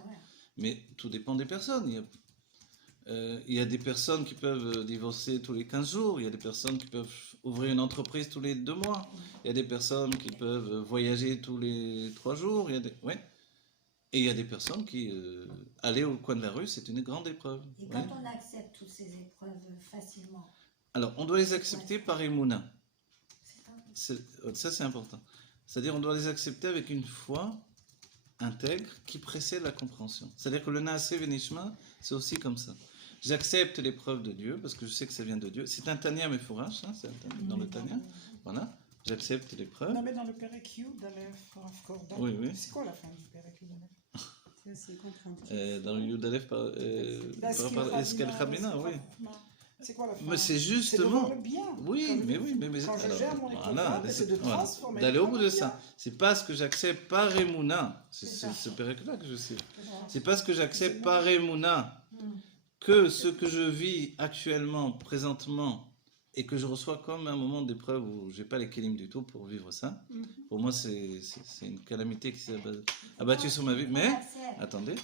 mais tout dépend des personnes. Il y a des personnes qui peuvent divorcer tous les 15 jours, il y a des personnes qui peuvent ouvrir une entreprise tous les 2 mois, il y a des personnes qui peuvent voyager tous les 3 jours, et il y a des personnes qui, aller au coin de la rue, c'est une grande épreuve. Et quand on accepte toutes ces épreuves facilement, Alors, on doit les accepter par émouna. Ça, c'est important. C'est-à-dire, on doit les accepter avec une foi intègre qui précède la compréhension. C'est-à-dire que le Naaseh Venishma, c'est aussi comme ça. J'accepte l'épreuve de Dieu parce que je sais que ça vient de Dieu. C'est un Tanya Mefourash, c'est dans le Tanya. Voilà, j'accepte l'épreuve. Non, mais dans le Pérek Yud, d'Aleph, Korda, Oui, oui. c'est quoi la fin du Pérek Yud d'Aleph? C'est assez compréhensible. Dans le Yud Aleph, par Eskel Khabina, oui. C'est quoi la fin? Mais c'est C'est de justement. voir le bien. Oui, Quand mais oui, mais quand je alors, gère mon voilà, épreuve, c'est de voilà, transformer. d'aller au bout de l'épreuve en ça. C'est pas ce que j'accepte par Emouna, c'est ça. ce Pérek-là que je sais. bien. C'est pas ce que j'accepte par Emouna Mm. que ce que je vis actuellement, présentement, et que je reçois comme un moment d'épreuve où j'ai pas les kélim du tout pour vivre ça. Pour moi, c'est une calamité qui s'est abattue sur ma vie. Mais, attendez,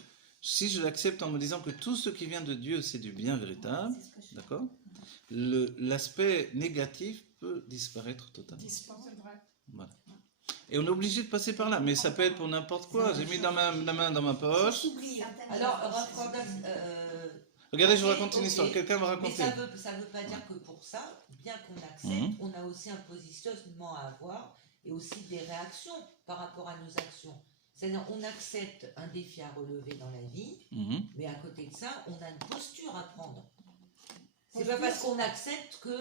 si je l'accepte en me disant que tout ce qui vient de Dieu, c'est du bien véritable, d'accord? L'aspect négatif peut disparaître totalement. Voilà. Et on est obligé de passer par là, mais ça peut être pour n'importe quoi. J'ai mis la main dans ma poche. Alors, Rav Korda, Regardez, je vous ok, raconte une ok. histoire. Quelqu'un va mais raconter. ça veut pas dire que pour ça, bien qu'on accepte, on a aussi un positionnement à avoir et aussi des réactions par rapport à nos actions. C'est-à-dire, on accepte un défi à relever dans la vie, Mhm. mais à côté de ça, on a une posture à prendre. C'est pas parce qu'on accepte que.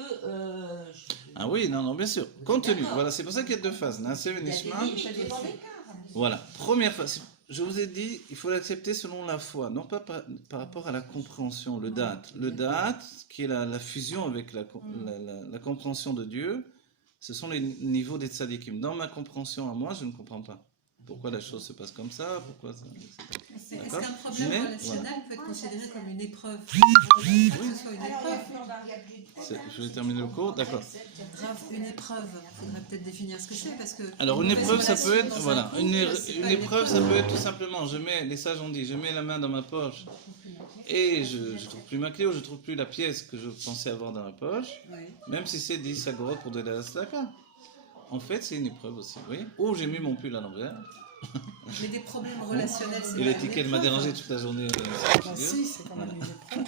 Ah oui, non, bien sûr. Contenu, d'accord. voilà, c'est pour ça qu'il y a 2 phases. Naaseh Il y a des Venishma. limites Ça dépend aussi. des cas. Voilà, première phase. Je vous ai dit, il faut l'accepter selon la foi, non pas par rapport à la compréhension, le date. Le date, qui est la fusion avec la compréhension de Dieu, ce sont les niveaux des tzadikim. Dans ma compréhension à moi, je ne comprends pas. Pourquoi la chose se passe comme ça, pourquoi ça, etc. Est-ce D'accord. qu'un problème Mais, relationnel peut être considéré comme une épreuve? Que ce soit une Alors, épreuve. il y a plus de problème. Je vais terminer le cours, d'accord. Grave, une épreuve. Il faudrait peut-être définir ce que c'est parce que. Alors une épreuve, ça peut être, dans un voilà, couple, c'est une pas épreuve, ça peut être tout simplement, les sages ont dit, je mets la main dans ma poche et je trouve plus ma clé ou je trouve plus la pièce que je pensais avoir dans ma poche, Oui. même si c'est 10 agorotes pour de la tzedaka. En fait, c'est une épreuve aussi, oui. Ou j'ai mis mon pull à l'envers Mais des problèmes relationnels, c'est et pas une l'étiquette m'a épreuve. dérangé toute la journée. Ah, si, c'est quand même une épreuve.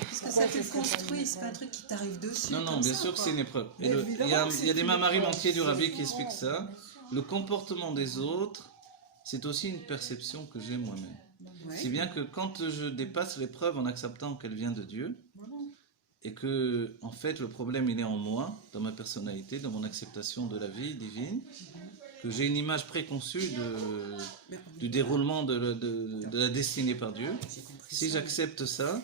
Parce que ça te construit, c'est pas un truc qui t'arrive dessus. Non, comme bien ça, sûr que quoi. c'est une épreuve. Et Mais il évidemment y a, que il y a c'est des une mamarim épreuve. entiers du rabbi qui expliquent ça. Le comportement des autres, c'est aussi une perception que j'ai moi-même. Ouais. Si bien que quand je dépasse l'épreuve en acceptant qu'elle vient de Dieu, et que, en fait, le problème, il est en moi, dans ma personnalité, dans mon acceptation de la vie divine, que j'ai une image préconçue du déroulement de la destinée par Dieu. J'ai compris Si ça. j'accepte ça,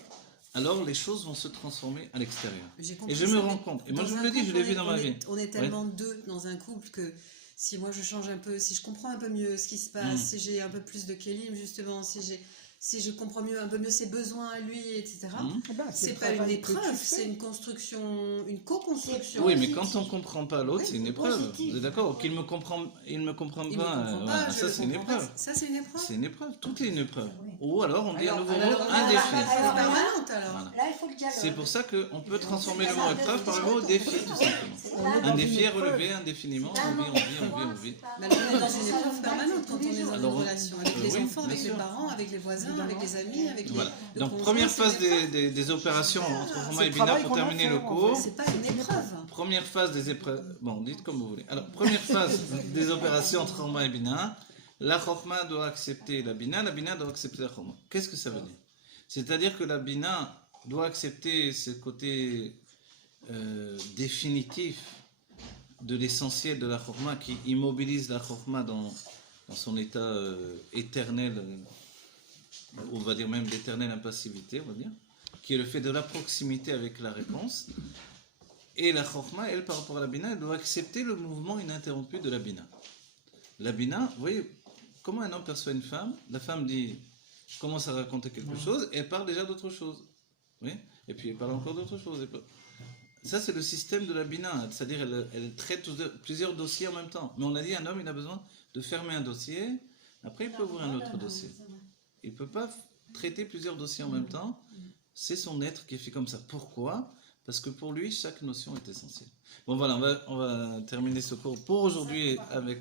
alors les choses vont se transformer à l'extérieur. J'ai compris Et je ça, me mais rends compte. Et moi, dans je vous un le dis, je couple, l'ai vu dans ma vie. On est tellement deux dans un couple que si moi je change un peu, si je comprends un peu mieux ce qui se passe, si j'ai un peu plus de kélim justement, si j'ai si je comprends un peu mieux ses besoins à lui, etc. Eh ben, C'est le pas une travail que tu épreuve, fais. c'est une construction, une co-construction. Oui, mais quand on comprend pas l'autre, c'est une épreuve. positif. Vous êtes d'accord? Il me comprend pas, Il me comprend voilà, pas, je ça le c'est une comprends pas. épreuve. Ça, c'est une épreuve. C'est une épreuve, tout est une épreuve. Ou alors on dit à Alors, nouveau alors, un défi. alors, Permanente alors. Voilà. Là, il faut le dialogue. C'est pour ça qu'on peut transformer le mot épreuve par le mot défi, tout simplement. C'est On là- est dans Un une défi à épreuve. relever indéfiniment, on vit. Mais alors, on est dans une épreuve permanente quand on est dans une Alors, relation avec les oui, enfants, bien avec les sûr. parents, avec les voisins, avec les amis, avec les. Voilà. le Donc conjoint, première c'est phase une épreuve. des opérations entre Romain C'est et le Bina travail pour qu'on a terminer fait, le en cours. C'est pas une épreuve. Première phase des épreuves. Bon, dites comme vous voulez. Alors, première phase des opérations entre Romain et Bina. La Chorma doit accepter la Bina doit accepter la Chorma. Qu'est-ce que ça veut dire? C'est-à-dire que la Bina doit accepter ce côté définitif de l'essentiel de la Chorma qui immobilise la Chorma dans son état éternel, on va dire même d'éternelle impassivité, on va dire, qui est le fait de la proximité avec la réponse. Et la Chorma, elle, par rapport à la Bina, elle doit accepter le mouvement ininterrompu de la Bina. La Bina, vous voyez, comment un homme perçoit une femme? La femme commence à raconter quelque chose, et elle parle déjà d'autre chose. Oui, et puis elle parle encore d'autre chose. Ça, c'est le système de la Bina, c'est-à-dire elle traite plusieurs dossiers en même temps. Mais on a dit, un homme, il a besoin de fermer un dossier, après il peut ouvrir un autre dossier. Il ne peut pas traiter plusieurs dossiers en même temps. C'est son être qui est fait comme ça. Pourquoi? Parce que pour lui, chaque notion est essentielle. Bon voilà, on va terminer ce cours pour aujourd'hui avec...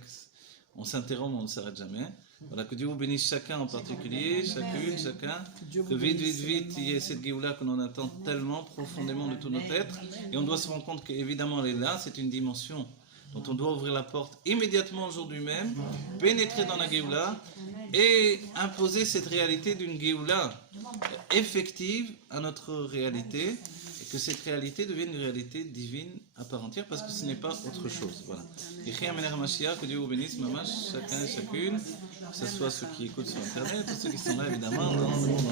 On s'interrompt, mais on ne s'arrête jamais. Voilà, que Dieu vous bénisse chacun en particulier, chacune, chacun. Que vite, vite, vite, il y ait cette Géoula que l'on attend tellement profondément de tout notre être. Et on doit se rendre compte qu'évidemment, elle est là, c'est une dimension dont on doit ouvrir la porte immédiatement aujourd'hui même, pénétrer dans la Géoula et imposer cette réalité d'une Géoula effective à notre réalité. Que cette réalité devienne une réalité divine à part entière, parce que ce n'est pas autre chose. Voilà. Que Dieu vous bénisse, maman, chacun et chacune, que ce soit ceux qui écoutent sur Internet, ou ceux qui sont là évidemment dans le monde